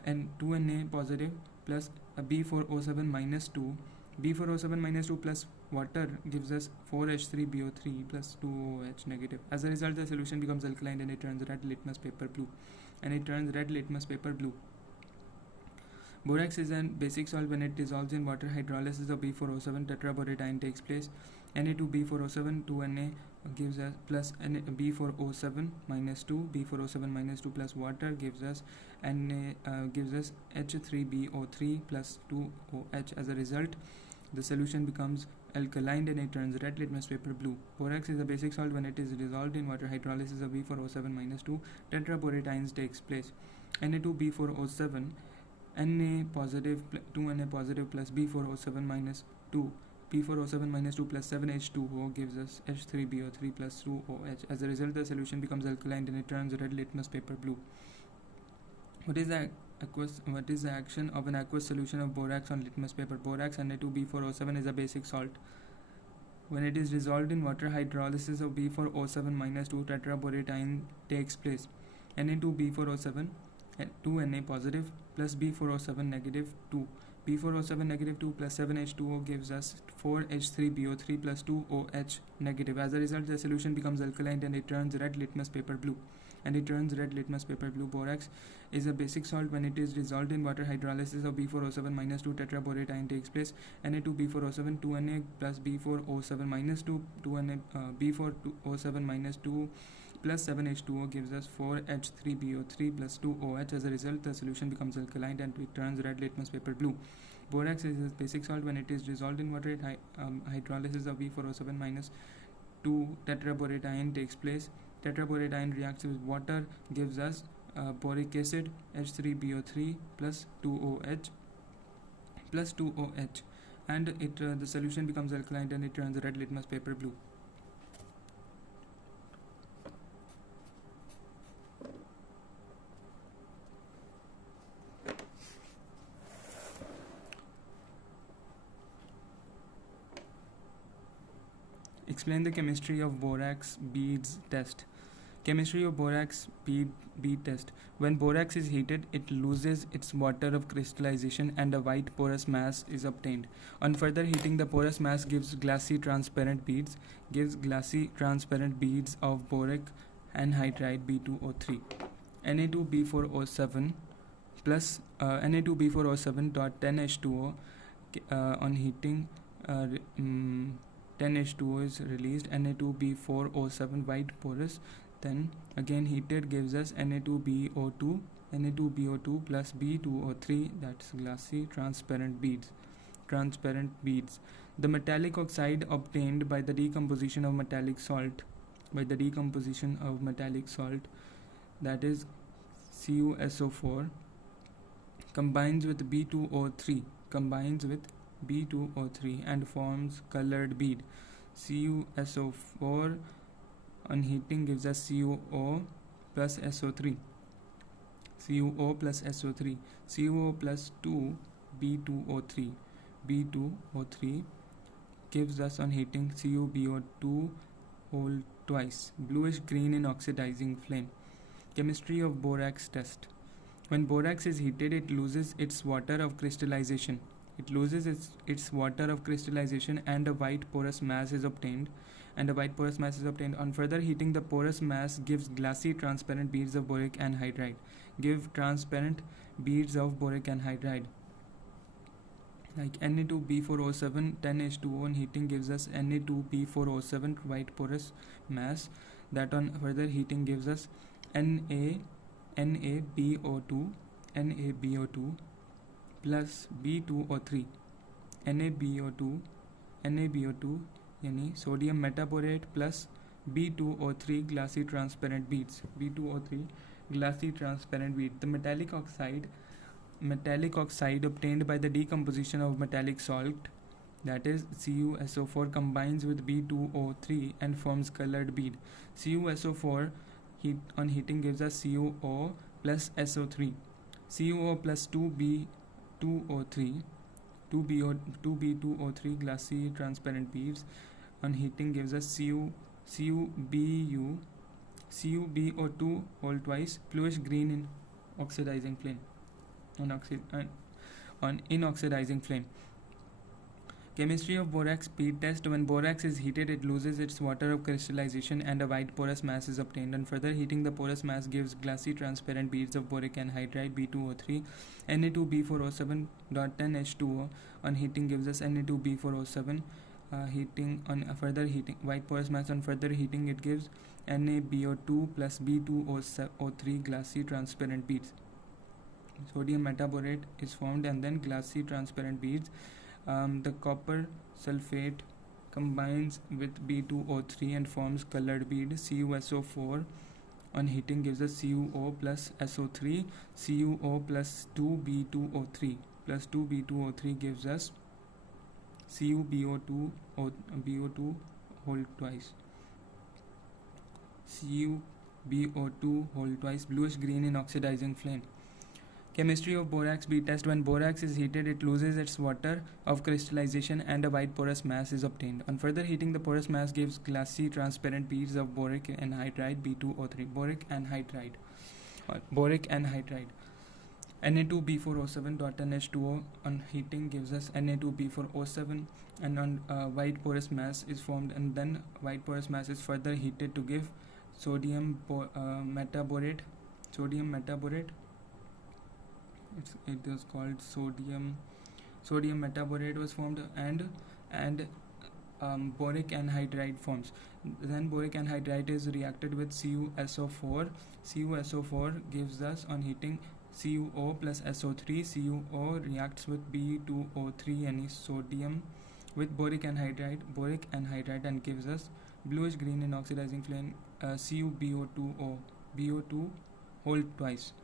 and 2Na positive plus B4O7 minus 2. B4O7 minus 2 plus water gives us 4H3BO3 plus 2OH negative. As a result, the solution becomes alkaline and it turns red litmus paper blue. Borax is a basic salt when it dissolves in water. Hydrolysis of B4O7 tetraborate ion takes place. Na2B4O7 2Na gives us plus B4O7 minus 2. B4O7 minus 2 plus water gives us H3BO3 plus 2OH. As a result, the solution becomes alkaline and it turns red litmus paper blue. Borax is a basic salt when it is dissolved in water. Hydrolysis of B4O7 minus 2 tetraborate ions takes place. Na2B4O7 Na positive 2Na positive plus B4O7 minus 2. B4O7 minus 2 plus 7H2O gives us H3BO3 plus 2OH. As a result, the solution becomes alkaline and it turns red litmus paper blue. What is the action of an aqueous solution of borax on litmus paper? Borax Na2B4O7 is a basic salt. When it is dissolved in water, hydrolysis of B4O7 minus 2 tetraborate ion takes place. Na2B4O7 2Na positive plus B4O7 negative 2. B4O7 negative 2 plus 7H2O gives us 4H3BO3 plus 2OH negative. As a result, the solution becomes alkaline and it turns red litmus paper blue. Borax is a basic salt when it is dissolved in water. Hydrolysis of B4O7 minus 2 tetraborate ion takes place. Na2B4O7 2Na plus B4O7 minus 2 2Na B4O7 minus 2 plus 7H2O gives us 4H3BO3 plus 2OH. As a result, the solution becomes alkaline and it turns red litmus paper blue. Borax is a basic salt when it is dissolved in water. Hydrolysis of B4O7 minus 2 tetraborate ion takes place. Tetraborate ion reacts with water, gives us boric acid H3BO3 plus 2OH, and the solution becomes alkaline and it turns red litmus paper blue. Explain the chemistry of borax beads test. Chemistry of borax bead test. When borax is heated, it loses its water of crystallization and a white porous mass is obtained. On further heating, the porous mass gives glassy transparent beads of boric anhydride B2O3. Na2B4O7 plus Na2B4O7 dot 10H2O on heating 10H2O is released. Na2B4O7 white porous, then again heated gives us Na2BO2 plus B2O3, that's glassy transparent beads. The metallic oxide obtained by the decomposition of metallic salt, that is CuSO4, combines with B2O3 combines with B2O3 and forms colored bead. CuSO4 on heating gives us CuO plus SO3. CuO plus SO3. CuO plus 2 B2O3. B2O3 gives us on heating CuBO2 whole twice. Bluish green in oxidizing flame. Chemistry of borax test. When borax is heated, it loses its water of crystallization. Its water of crystallization and a white porous mass is obtained. On further heating, the porous mass gives glassy transparent beads of boric anhydride. Like Na2B4O7, 10H2O on heating gives us Na2B4O7 white porous mass, that on further heating gives us NaBO2 plus B2O3. NaBO2 यानी sodium metaborate plus B2O3 glassy transparent beads. The metallic oxide obtained by the decomposition of metallic salt, that is CuSO4, combines with B2O3 and forms colored bead. CuSO4 on heating gives us CuO plus SO3. CuO plus 2B2O3 glassy transparent beads on heating gives us CuBO2 whole twice, bluish green in oxidizing flame. On inoxidizing flame. Chemistry of borax bead test. When borax is heated, it loses its water of crystallization and a white porous mass is obtained. On further heating, the porous mass gives glassy transparent beads of boric anhydride B2O3. Na2B4O7.10H2O on heating gives us Na2B4O7. Further heating, white porous mass. On further heating, it gives NaBO2 plus B2O3 glassy transparent beads. Sodium metaborate is formed and then glassy transparent beads. The copper sulfate combines with B2O3 and forms colored bead. CuSO4 on heating gives us CuO plus SO3. CuO plus 2B2O3 gives us CuBO2 whole twice. CuBO2 whole twice, bluish green in oxidizing flame. Chemistry of borax bead test. When borax is heated, it loses its water of crystallization and a white porous mass is obtained. On further heating, the porous mass gives glassy transparent beads of boric anhydride B2O3. Boric anhydride. Na2B4O7.10H2O on heating gives us Na2B4O7, and on white porous mass is formed, and then white porous mass is further heated to give sodium metaborate. It was called sodium metaborate was formed, and boric anhydride forms. Then boric anhydride is reacted with CuSO4. CuSO4 gives us on heating CuO plus SO3. CuO reacts with B2O3 and sodium with boric anhydride and gives us bluish green in oxidizing flame CuBO2 whole twice.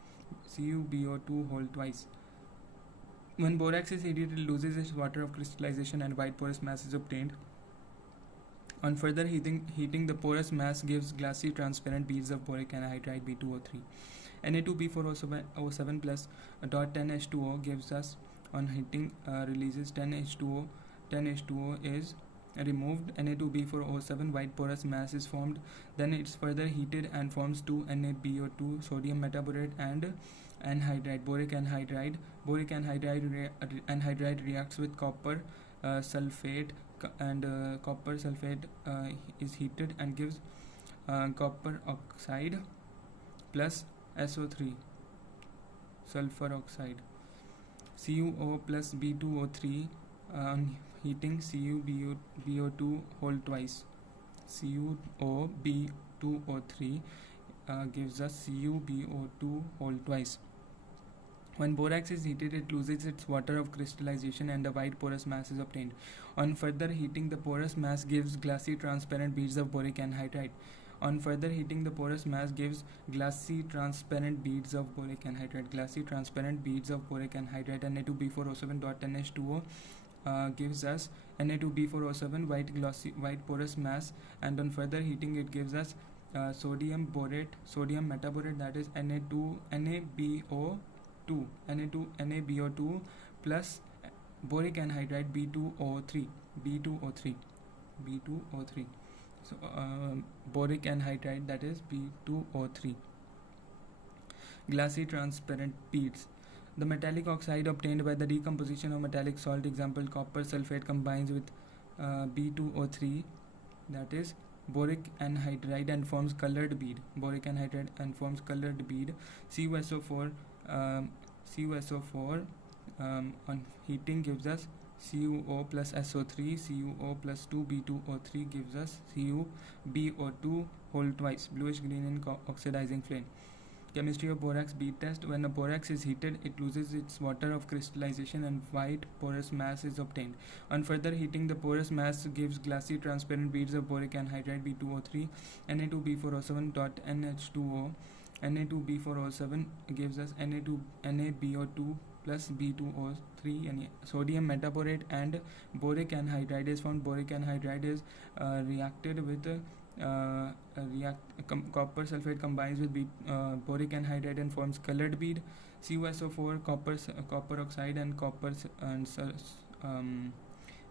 CuBO2 whole twice. When borax is heated, it loses its water of crystallization and white porous mass is obtained. On further heating, the porous mass gives glassy transparent beads of boric anhydride B2O3. Na2B4O7 plus .10H2O gives us on heating releases 10H2O. 10H2O is removed. Na2B4O7 white porous mass is formed. Then it's further heated and forms 2 NaBO2 sodium metaborate and anhydride, boric anhydride. Boric anhydride reacts with copper sulfate, and copper sulfate is heated and gives copper oxide plus SO3, sulfur oxide. CuO plus B2O3 on heating CuBO2 whole twice. CuOB2O3 gives us CuBO2 whole twice. When borax is heated, it loses its water of crystallization and a white porous mass is obtained. On further heating, the porous mass gives glassy transparent beads of boric anhydride. On further heating, the porous mass gives glassy transparent beads of boric anhydride. Glassy transparent beads of boric anhydride, Na2B4O7.NH2O, gives us Na2B4O7 white porous mass, and on further heating it gives us sodium metaborate, that is NaBO2 plus boric anhydride B2O3. So boric anhydride, that is B2O3. Glassy transparent beads. The metallic oxide obtained by the decomposition of metallic salt, example copper sulfate, combines with B2O3, that is boric anhydride, and forms colored bead. CuSO4 on heating gives us CuO plus SO3, CuO plus 2B2O3 gives us CuBO2 whole twice, bluish green in oxidizing flame. Chemistry of borax bead test. When a borax is heated, it loses its water of crystallization and white porous mass is obtained. On further heating, the porous mass gives glassy transparent beads of boric anhydride B2O3, Na2B4O7.NH2O. Na2B4O7 gives us NaBO2 plus B2O3, and sodium metaborate and boric anhydride is found. Boric anhydride is reacted with copper sulfate combines with boric anhydride and forms colored bead. CuSO4 copper oxide and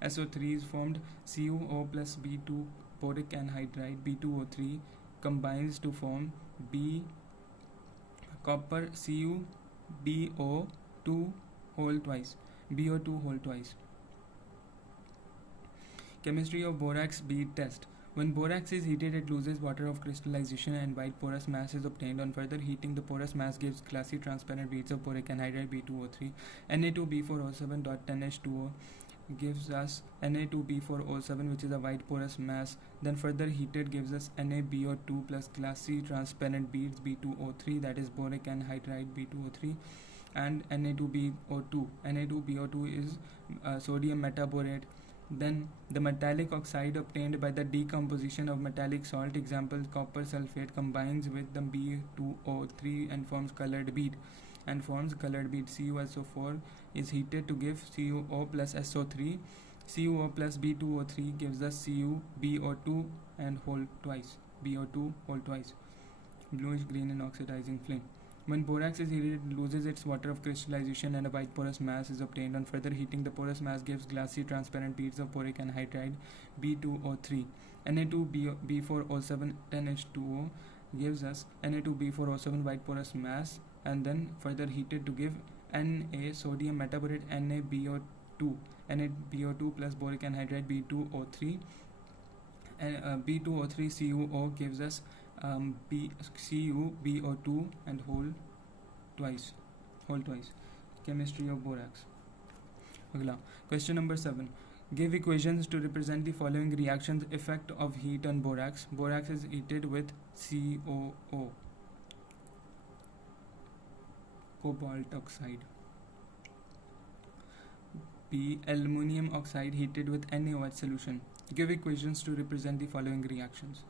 SO3 is formed. CuO plus B2 boric anhydride B2O3 combines to form copper CuBO2 whole twice. Chemistry of borax bead test. When borax is heated, it loses water of crystallization and white porous mass is obtained. On further heating, the porous mass gives glassy transparent beads of boric anhydride B2O3. Na2B4O7.10H2O gives us Na2B4O7, which is a white porous mass. Then further heated gives us NaBO2 plus glassy transparent beads B2O3, that is boric anhydride B2O3, and Na2BO2. Na2BO2 is sodium metaborate. Then the metallic oxide obtained by the decomposition of metallic salt, example copper sulfate, combines with the B2O3 and forms colored bead. CuSO4 is heated to give CuO plus SO3. CuO plus B2O3 gives us CuBO2 and whole twice. Bluish green in oxidizing flame. When borax is heated, it loses its water of crystallization and a white porous mass is obtained. On further heating, the porous mass gives glassy transparent beads of boric anhydride B2O3. Na2B4O7 10H2O gives us Na2B4O7 white porous mass, and then further heated to give Na sodium metaborate NaBO2 plus boric anhydride B2O3, and B2O3 CuO gives us CuBO2 and whole twice. Chemistry of borax. Agla. Question number 7. Give equations to represent the following reactions. Effect of heat on borax. Borax is heated with COO, cobalt oxide. B. Aluminium oxide heated with NaOH solution. Give equations to represent the following reactions.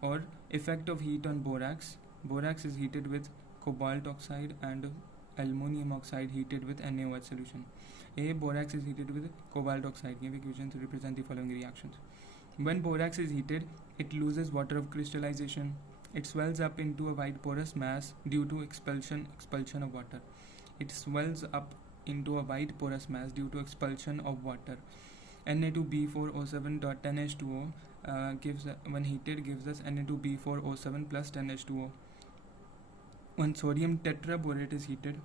Or effect of heat on borax. Borax is heated with cobalt oxide and aluminium oxide heated with NaOH solution. A. Borax is heated with cobalt oxide. Give equations to represent the following reactions. When borax is heated, it loses water of crystallization. It swells up into a white porous mass due to expulsion of water. It swells up into a white porous mass due to expulsion of water. Na2B4O7.10H2O when heated gives us Na2B4O7 plus 10H2O. When sodium tetraborate is heated,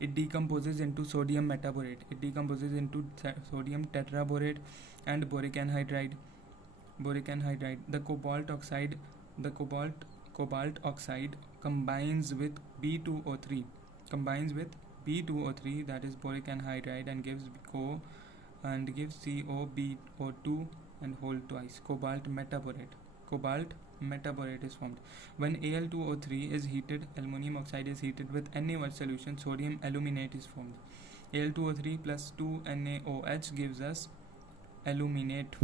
it decomposes into sodium metaborate. Sodium tetraborate and boric anhydride. The cobalt oxide combines with B2O3. That is boric anhydride, and gives COBO2 and whole twice. Cobalt metaborate is formed. When Al2O3 is heated, aluminum oxide is heated with NaOH solution, sodium aluminate is formed. Al2O3 plus 2NaOH gives us aluminate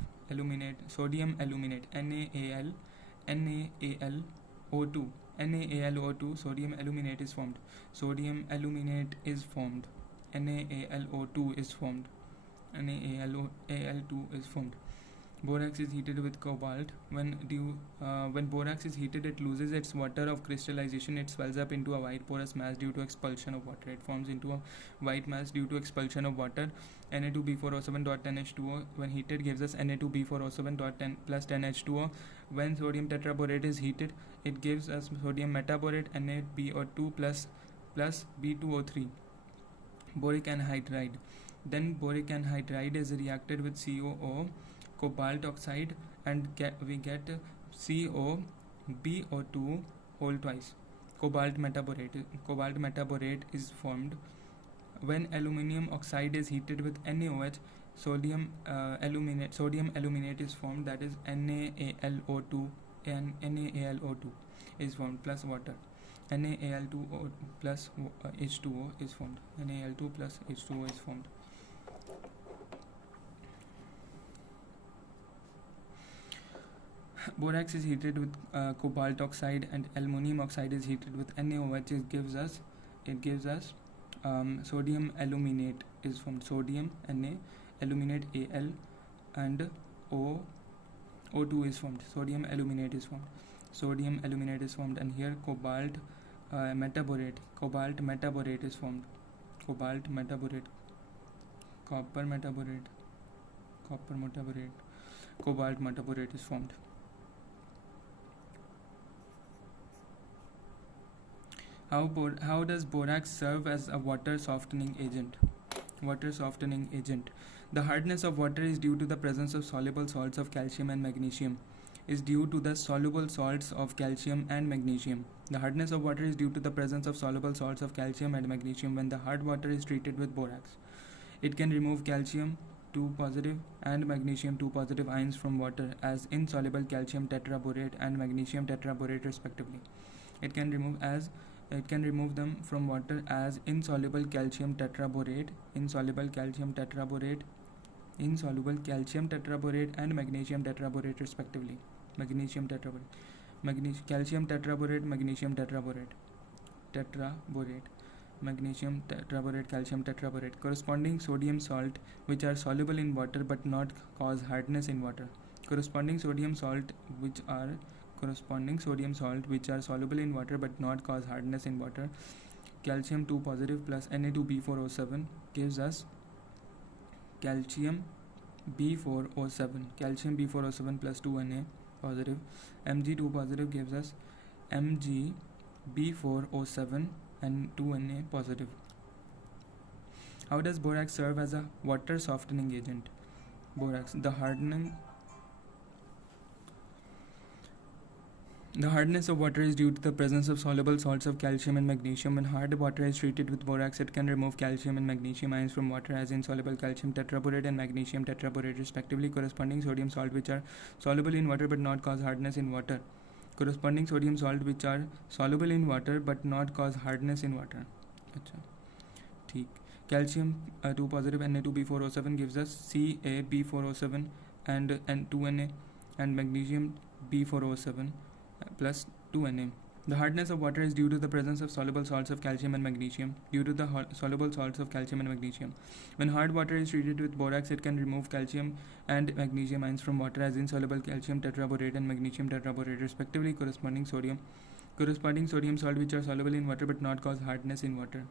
sodium aluminate NaAlO2 sodium aluminate is formed. NaAlO2 is formed. NaAlO2 is formed. Borax is heated with cobalt. When borax is heated, it loses its water of crystallization. It swells up into a white porous mass due to expulsion of water. It forms into a white mass due to expulsion of water. Na2B4O7.10H2O when heated gives us Na2B4O7.10 plus 10H2O. When sodium tetraborate is heated, it gives us sodium metaborate NaBO2 plus B2O3. Boric anhydride. Then boric anhydride is reacted with COO, cobalt oxide, and we get COBO2 whole twice. Cobalt metaborate is formed when aluminium oxide is heated with NaOH. Sodium aluminate is formed, that is NaAlO2, and NaAlO2 is formed plus water. NaAl2O plus H2O is formed. NaAl2 plus H2O is formed. Borax is heated with cobalt oxide, and aluminum oxide is heated with NaOH. It gives us sodium aluminate is formed. Sodium Na aluminate Al and O2 is formed. Sodium aluminate is formed. And here cobalt metaborate is formed. Copper metaborate, cobalt metaborate is formed. How does borax serve as a water softening agent? The hardness of water is due to the presence of soluble salts of calcium and magnesium. The hardness of water is due to the presence of soluble salts of calcium and magnesium. When the hard water is treated with borax, it can remove calcium 2 positive and magnesium 2 positive ions from water as insoluble calcium tetraborate and magnesium tetraborate respectively. It can remove them from water as insoluble calcium tetraborate and magnesium tetraborate respectively. Calcium tetraborate, magnesium tetraborate, calcium tetraborate. Corresponding sodium salt which are soluble in water but not cause hardness in water. Corresponding sodium salt which are soluble in water but not cause hardness in water. Calcium 2 positive plus Na2B4O7 gives us calcium B4O7 plus 2Na positive. Mg2 positive gives us Mgb4O7 and 2Na positive. How does borax serve as a water softening agent? The hardness of water is due to the presence of soluble salts of calcium and magnesium. When hard water is treated with borax, it can remove calcium and magnesium ions from water as insoluble calcium tetraborate and magnesium tetraborate respectively. Corresponding sodium salt which are soluble in water but not cause hardness in water. Calcium 2 positive Na2B4O7 gives us CaB4O7 and 2Na, and magnesium B4O7 plus 2Na. The hardness of water is due to the presence of soluble salts of calcium and magnesium. When hard water is treated with borax, it can remove calcium and magnesium ions from water as insoluble calcium tetraborate and magnesium tetraborate respectively. Corresponding sodium salt which are soluble in water but not cause hardness in water.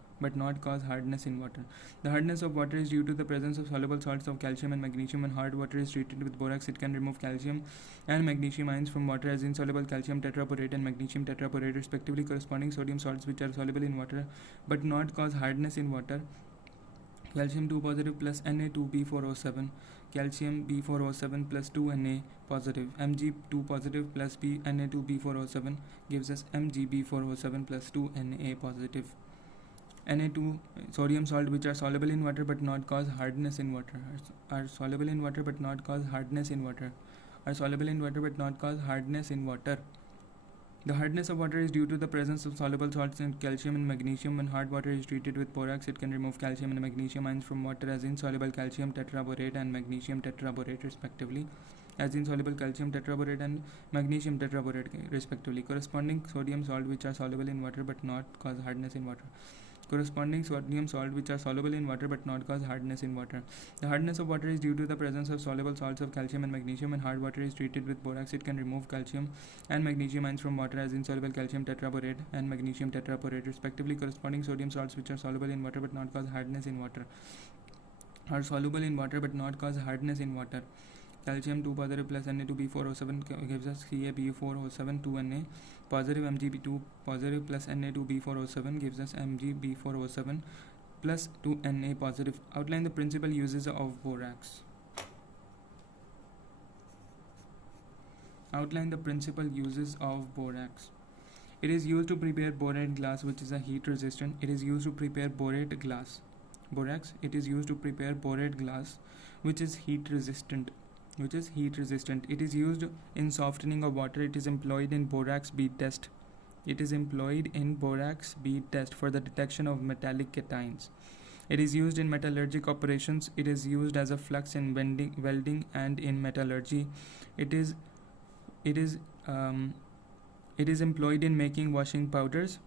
The hardness of water is due to the presence of soluble salts of calcium and magnesium. When hard water is treated with borax, it can remove calcium and magnesium ions from water as insoluble calcium tetraborate and magnesium tetraborate respectively. Corresponding sodium salts which are soluble in water but not cause hardness in water. Calcium 2 positive plus Na2B4O7, calcium B4O7 plus 2Na positive. Mg2 positive plus Na2B4O7 gives us MgB4O7 plus 2Na positive. Na2 sodium salt which are soluble in water but not cause hardness in water. Are soluble in water but not cause hardness in water. The hardness of water is due to the presence of soluble salts in calcium and magnesium. When hard water is treated with borax, it can remove calcium and magnesium ions from water as insoluble calcium tetraborate and magnesium tetraborate respectively. As insoluble calcium tetraborate and magnesium tetraborate respectively. Corresponding sodium salt which are soluble in water but not cause hardness in water. Corresponding sodium salt which are soluble in water but not cause hardness in water. The hardness of water is due to the presence of soluble salts of calcium and magnesium. When hard water is treated with borax, it can remove calcium and magnesium ions from water as insoluble calcium tetraborate and magnesium tetraborate respectively. Corresponding sodium salts which are soluble in water but not cause hardness in water are soluble in water but not cause hardness in water. Calcium 2 positive plus Na2B4O7 gives us Ca2B4O7 2Na positive. Mgb2 positive plus Na2B4O7 gives us Mgb4O7 plus 2Na positive. Outline the principal uses of borax. Outline the principal uses of borax. It is used to prepare borate glass, which is a heat resistant. It is used to prepare borate glass. Borax. It is used to prepare borate glass, which is heat resistant. It is used in softening of water. It is employed in borax bead test. It is employed in borax bead test for the detection of metallic cations. It is used in metallurgic operations. It is used as a flux in welding and in metallurgy. It is employed in making washing powders.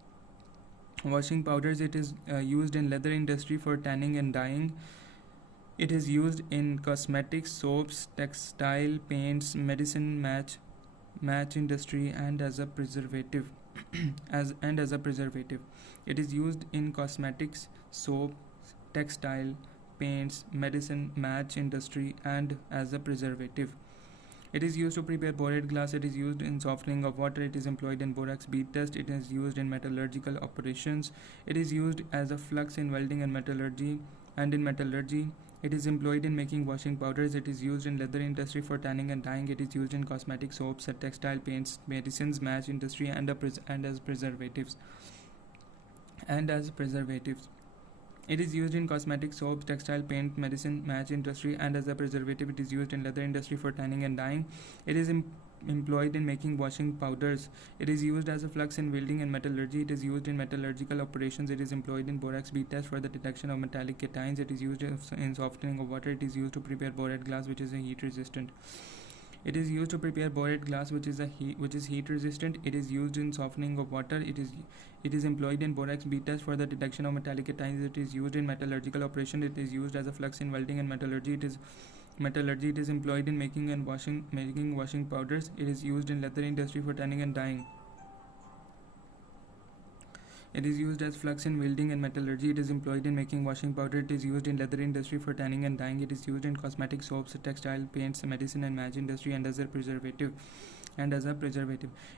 It is used in leather industry for tanning and dyeing. It is used in cosmetics, soaps, textile, paints, medicine, match industry, and as a preservative. It is used in cosmetics, soap, textile, paints, medicine, match industry, and as a preservative. It is used to prepare borate glass. It is used in softening of water. It is employed in borax bead test. It is used in metallurgical operations. It is used as a flux in welding and metallurgy. It is employed in making washing powders. It is used in leather industry for tanning and dyeing. It is used in cosmetic soaps, textile, paints, medicines, match industry, and as preservatives. It is used in cosmetic soaps, textile, paint, medicine, match industry, and as a preservative. It is used in leather industry for tanning and dyeing. It is employed in making washing powders. It is used as a flux in welding and metallurgy. It is used in metallurgical operations. It is employed in borax bead test for the detection of metallic cations. It is used in softening of water. It is used to prepare borate glass, which is a heat resistant. It is used to prepare borate glass, which is heat resistant. It is used in softening of water. It is employed in borax bead test for the detection of metallic cations. It is used in metallurgical operation. It is used as a flux in welding and metallurgy. It is employed in making washing powders. It is used in leather industry for tanning and dyeing. It is used as flux in welding and metallurgy. It is employed in making washing powder. It is used in leather industry for tanning and dyeing. It is used in cosmetic soaps, textile, paints, medicine, and match industry, and as a preservative.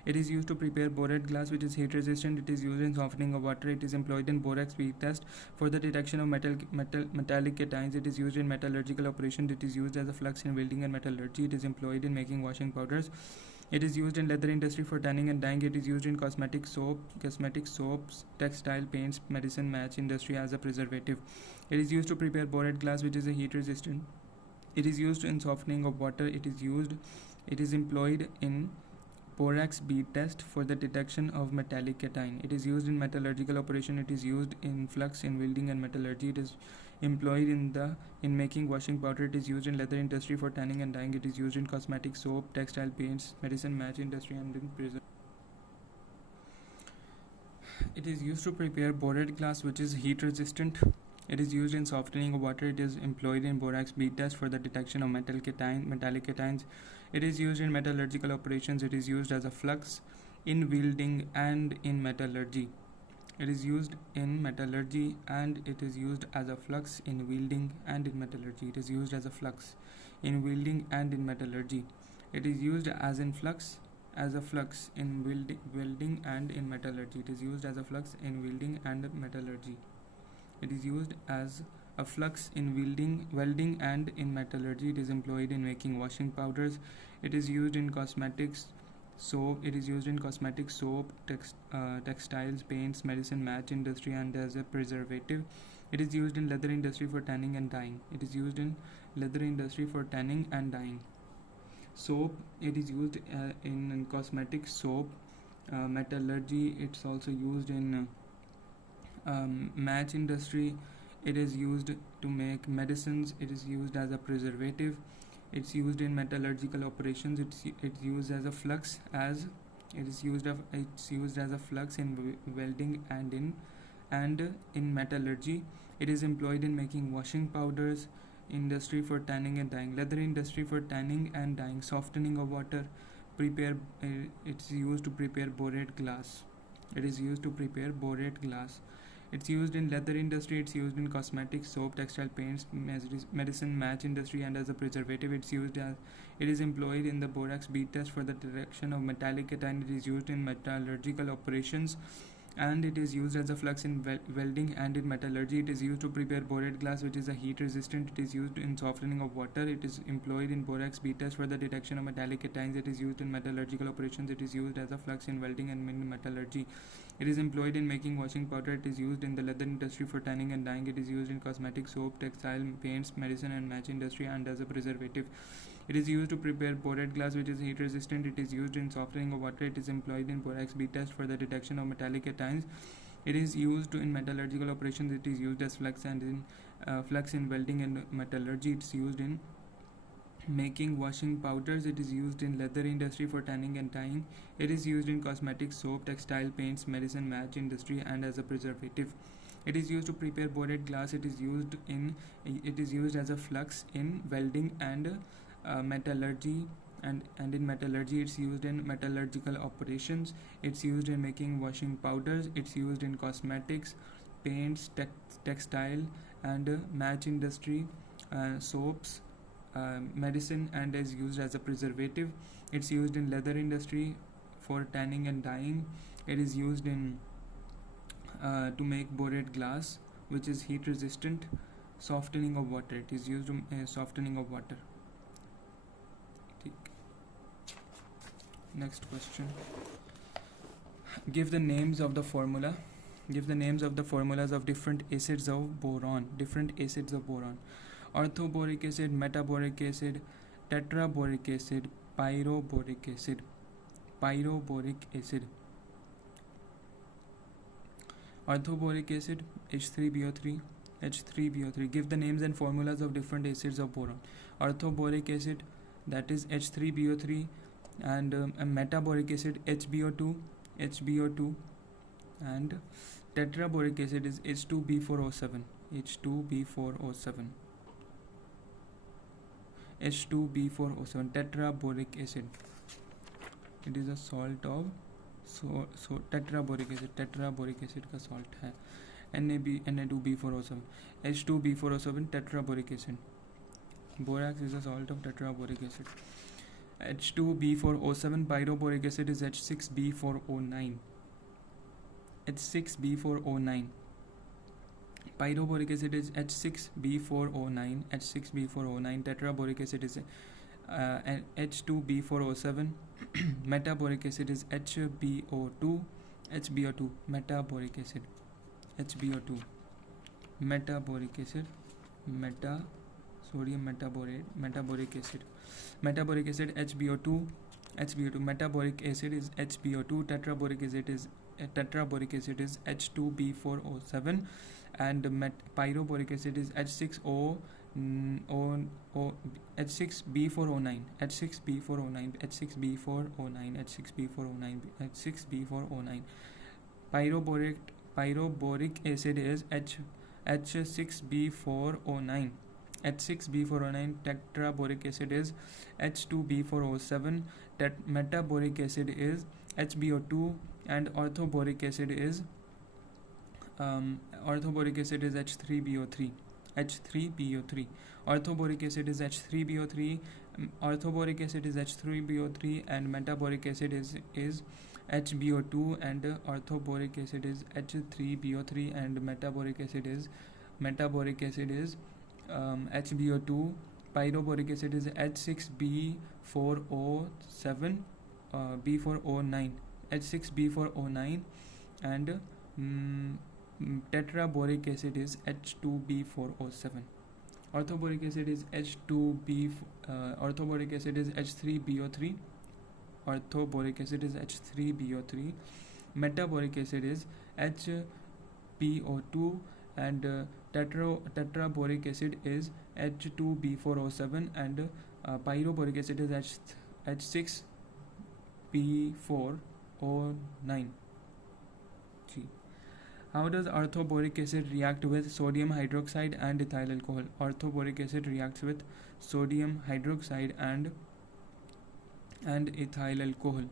It is used to prepare borate glass, which is heat resistant. It is used in softening of water. It is employed in borax bead test for the detection of metallic cations. It is used in metallurgical operations. It is used as a flux in welding and metallurgy. It is employed in making washing powders. It is used in leather industry for tanning and dyeing. It is used in cosmetic soaps, textile, paints, medicine, match industry as a preservative. It is used to prepare borate glass, which is a heat resistant. It is used in softening of water. It is employed in borax bead test for the detection of metallic cation. It is used in metallurgical operation. It is used in flux in welding and metallurgy. It is employed in making washing powder. It is used in leather industry for tanning and dyeing. It is used in cosmetic soap, textile, paints, medicine, match industry, and in prison. It is used to prepare borate glass, which is heat resistant. It is used in softening of water. It is employed in borax bead test for the detection of metallic cations. It is used in metallurgical operations. It is used as a flux in welding and in metallurgy. It is used in metallurgy and it is used as a flux in welding and in metallurgy. It is used as a flux in welding and in metallurgy. It is used as a flux in welding and in metallurgy. It is used as a flux in welding and metallurgy. It is used as a flux in welding and in metallurgy. It is employed in making washing powders. It is used in cosmetics soap. Textiles, paints, medicine, match industry, and as a preservative. It is used in leather industry for tanning and dyeing. Soap. It is used in cosmetic soap, metallurgy. It's also used in match industry. It is used to make medicines. It is used as a preservative. It's used in metallurgical operations. It's used as a flux as it's used as a flux in welding and in metallurgy. It is employed in making washing powders. Industry for tanning and dyeing. Leather industry for tanning and dyeing. Softening of water. Prepare. It's used to prepare borate glass. It is used to prepare borate glass. It's used in leather industry. It's used in cosmetics, soap, textile, paints, medicine, match industry, and as a preservative. It is employed in the borax bead test for the detection of metallic cation. It is used in metallurgical operations, and it is used as a flux in welding and in metallurgy. It is used to prepare borate glass, which is a heat resistant. It is used in softening of water. It is employed in borax bead test for the detection of metallic cations. It is used in metallurgical operations. It is used as a flux in welding and in metallurgy. It is employed in making washing powder. It is used in the leather industry for tanning and dyeing. It is used in cosmetics, soap, textile, paints, medicine, and match industry, and as a preservative. It is used to prepare borate glass, which is heat resistant. It is used in softening of water. It is employed in borax bead test for the detection of metallic cations. It is used in metallurgical operations. It is used as flux and in flux in welding and metallurgy. It is used in making washing powders. It is used in leather industry for tanning and dyeing. It is used in cosmetics, soap, textile, paints, medicine, match industry, and as a preservative. It is used to prepare borate glass. It is used as a flux in welding and metallurgy, and in metallurgy it's used in metallurgical operations. It's used in making washing powders. It's used in cosmetics, paints, textile, and match industry, soaps, medicine, and is used as a preservative. It's used in leather industry for tanning and dyeing. It is used in to make borate glass, which is heat resistant. Softening of water. It is used in softening of water. Next question. Give the names of the formula. Give the names of the formulas of different acids of boron. Different acids of boron. Orthoboric acid, metaboric acid, tetraboric acid, pyroboric acid. Pyroboric acid. Orthoboric acid, H3BO3, H3BO3. Give the names and formulas of different acids of boron. Orthoboric acid, that is H3BO3, and a metaboric acid, HBO2, HBO2, and tetraboric acid is H2B4O7, H2B4O7, H2B4O7. tetraboric acid, it is a salt of so tetraboric acid का salt है Na2B4O7, H2B4O7 tetraboric acid. Borax is a salt of tetraboric acid. H2B4O7. Pyroboric acid is H6B4O9, H6B4O9. Pyroboric acid is H6B4O9, H6B4O9. Tetraboric acid is H2B4O7. Metaboric acid is HBO2, HBO2. Metaboric acid, HBO2. Metaboric acid, sodium metaborate, metaboric acid. Metaboric acid HBO2, HBO2. Metaboric acid is HBO2. Tetraboric acid is H2B4O7, and pyroboric acid is H6B4O9, H6B4O9, H6B4O9. Pyroboric acid is H6B4O9, H6B4O9. Tetraboric acid is H2B4O7. Metaboric acid is HBO2, and orthoboric acid is H3BO3, H3BO3. Orthoboric acid is H3BO3. Orthoboric acid is H3BO3, and metaboric acid is HBO2, and orthoboric acid is H3BO3, and metaboric acid is HBO2. Pyroboric acid is H6B4O7, B4O9, H6B4O9, and tetraboric acid is H2B4O7. Orthoboric acid is H3BO3. orthoboric acid is H3BO3, metaboric acid is HPO2, and tetraboric acid is H2B4O7, and pyroboric acid is H6B4O9. How does orthoboric acid react with sodium hydroxide and ethyl alcohol? Orthoboric acid reacts with sodium hydroxide and ethyl alcohol.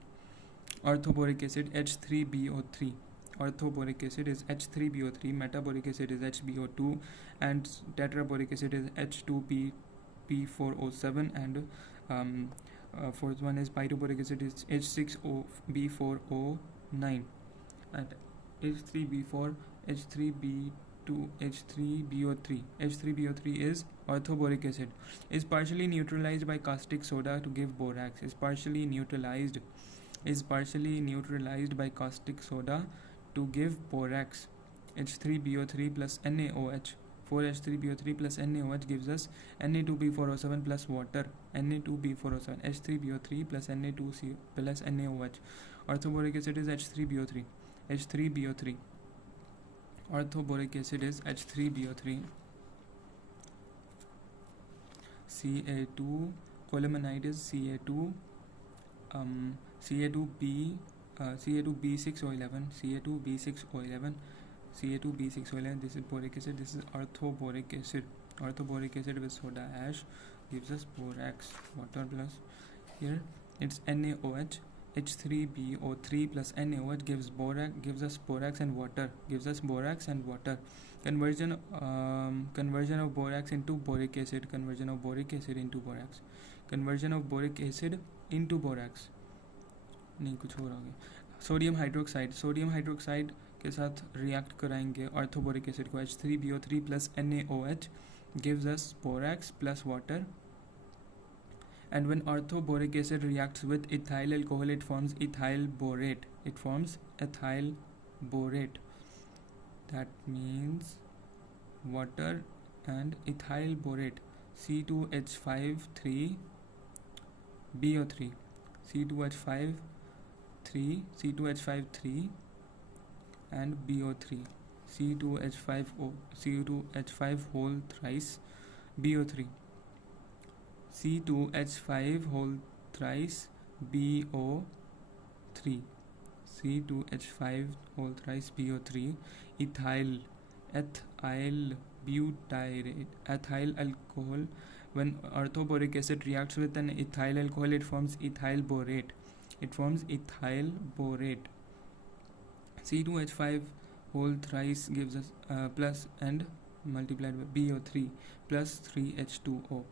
Orthoboric acid H3BO3. Orthoboric acid is H3BO3, metaboric acid is HBO2, and tetraboric acid is H2P4O7, and fourth one is pyroboric acid is H6B4O9, and H3B4, H3B2, H3BO3. H3BO3 is orthoboric acid. Is partially neutralized by caustic soda to give borax. Is partially neutralized by caustic soda to give borax. H3BO3 plus NaOH. 4H3BO3 plus NaOH gives us Na2B4O7 plus water. Na2B4O7. H3BO3 plus Na2C plus NaOH. Orthoboric acid is H3BO3. H3BO3. Orthoboric acid is H3BO3. Ca2. Colemanite is Ca2. Ca2B. Ca2B6O11. Ca2B6O11. Ca2B6O11. This is boric acid. This is orthoboric acid. Orthoboric acid with soda ash gives us borax. Water plus here it's NaOH. H3BO3 plus NaOH gives us borax and water. Conversion of borax into boric acid. Conversion of boric acid into borax. नहीं कुछ हो रहा है. Sodium hydroxide के साथ react कराएंगे orthoboric acid को. H3BO3 plus NaOH gives us borax plus water. And when orthoboric acid reacts with ethyl alcohol, it forms ethyl borate. That means water and ethyl borate. C2H5 3BO3. C2H5 and BO3. C2H5 whole thrice BO3. C2H5 whole thrice BO3. C2H5 whole thrice BO3. Ethyl butyrate. Ethyl alcohol. When orthoboric acid reacts with an ethyl alcohol, it forms ethyl borate. C2H5 whole thrice gives us plus and multiplied by BO3 plus 3H2O.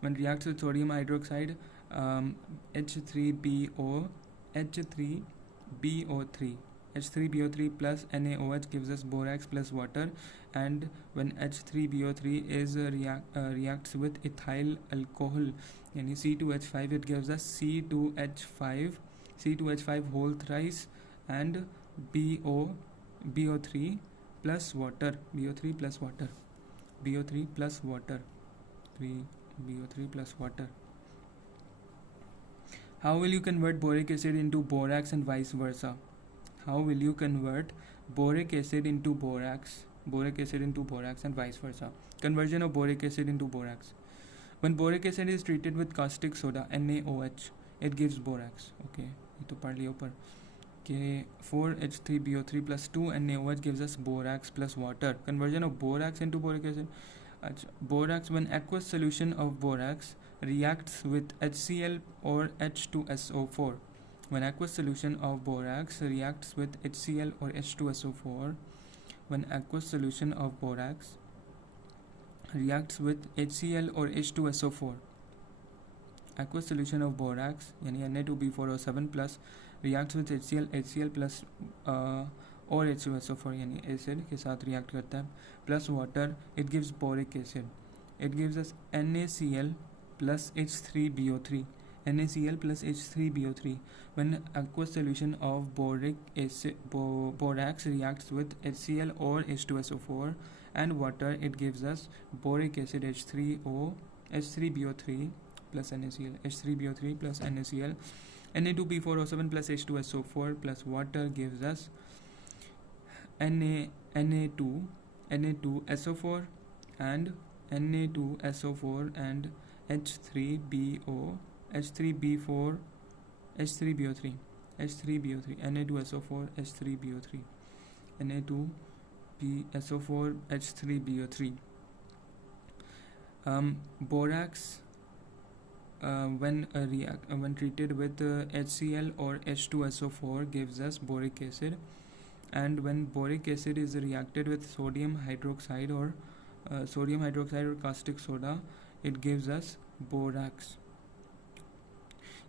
When reacts with sodium hydroxide, H3BO3 plus NaOH gives us borax plus water. And when H3BO3 is reacts with ethyl alcohol, yani C2H5, it gives us C2H5 whole thrice and BO3 plus water. BO3 plus water. How will you convert boric acid into borax and vice versa? How will you convert boric acid into borax and vice versa? Conversion of boric acid into borax. When boric acid is treated with caustic soda NaOH, it gives borax. Okay, ये तो पढ़ लिया ऊपर कि 4H3BO3 plus 2 NaOH gives us borax plus water. Conversion of borax into boric acid. Borax, when aqueous solution of borax reacts with HCl or H2SO4. When aqueous solution of borax reacts with HCl or H2SO4. When aqueous solution of borax reacts with HCl or H2SO4. Aqueous solution of borax यानी Na2B4O7 plus reacts with HCl plus और H2SO4 यानी acid के साथ react करता है plus water, it gives boric acid. It gives us NaCl plus H3BO3. When aqueous solution of borax reacts with HCl or H2SO4 and water, it gives us boric acid H3BO3 plus NaCl, H3BO3 plus NaCl, Na2P4O7 plus H2SO4 plus water gives us Na2SO4 and Na2SO4 and H3BO3 Na2SO4 H3BO3 Na2PSO4 H3BO3. Borax, when treated with HCl or H2SO4, gives us boric acid, and when boric acid is reacted with sodium hydroxide or caustic soda, it gives us borax.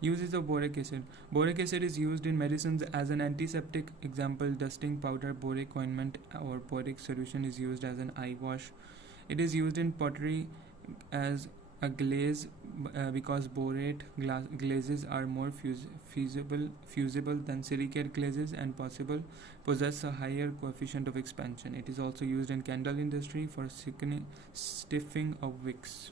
Uses of boric acid. Boric acid is used in medicines as an antiseptic. Example, dusting powder, boric ointment or boric solution is used as an eye wash. It is used in pottery as a glaze because borate glazes are more fusible than silicate glazes and possess a higher coefficient of expansion. It is also used in candle industry for stiffing of wicks.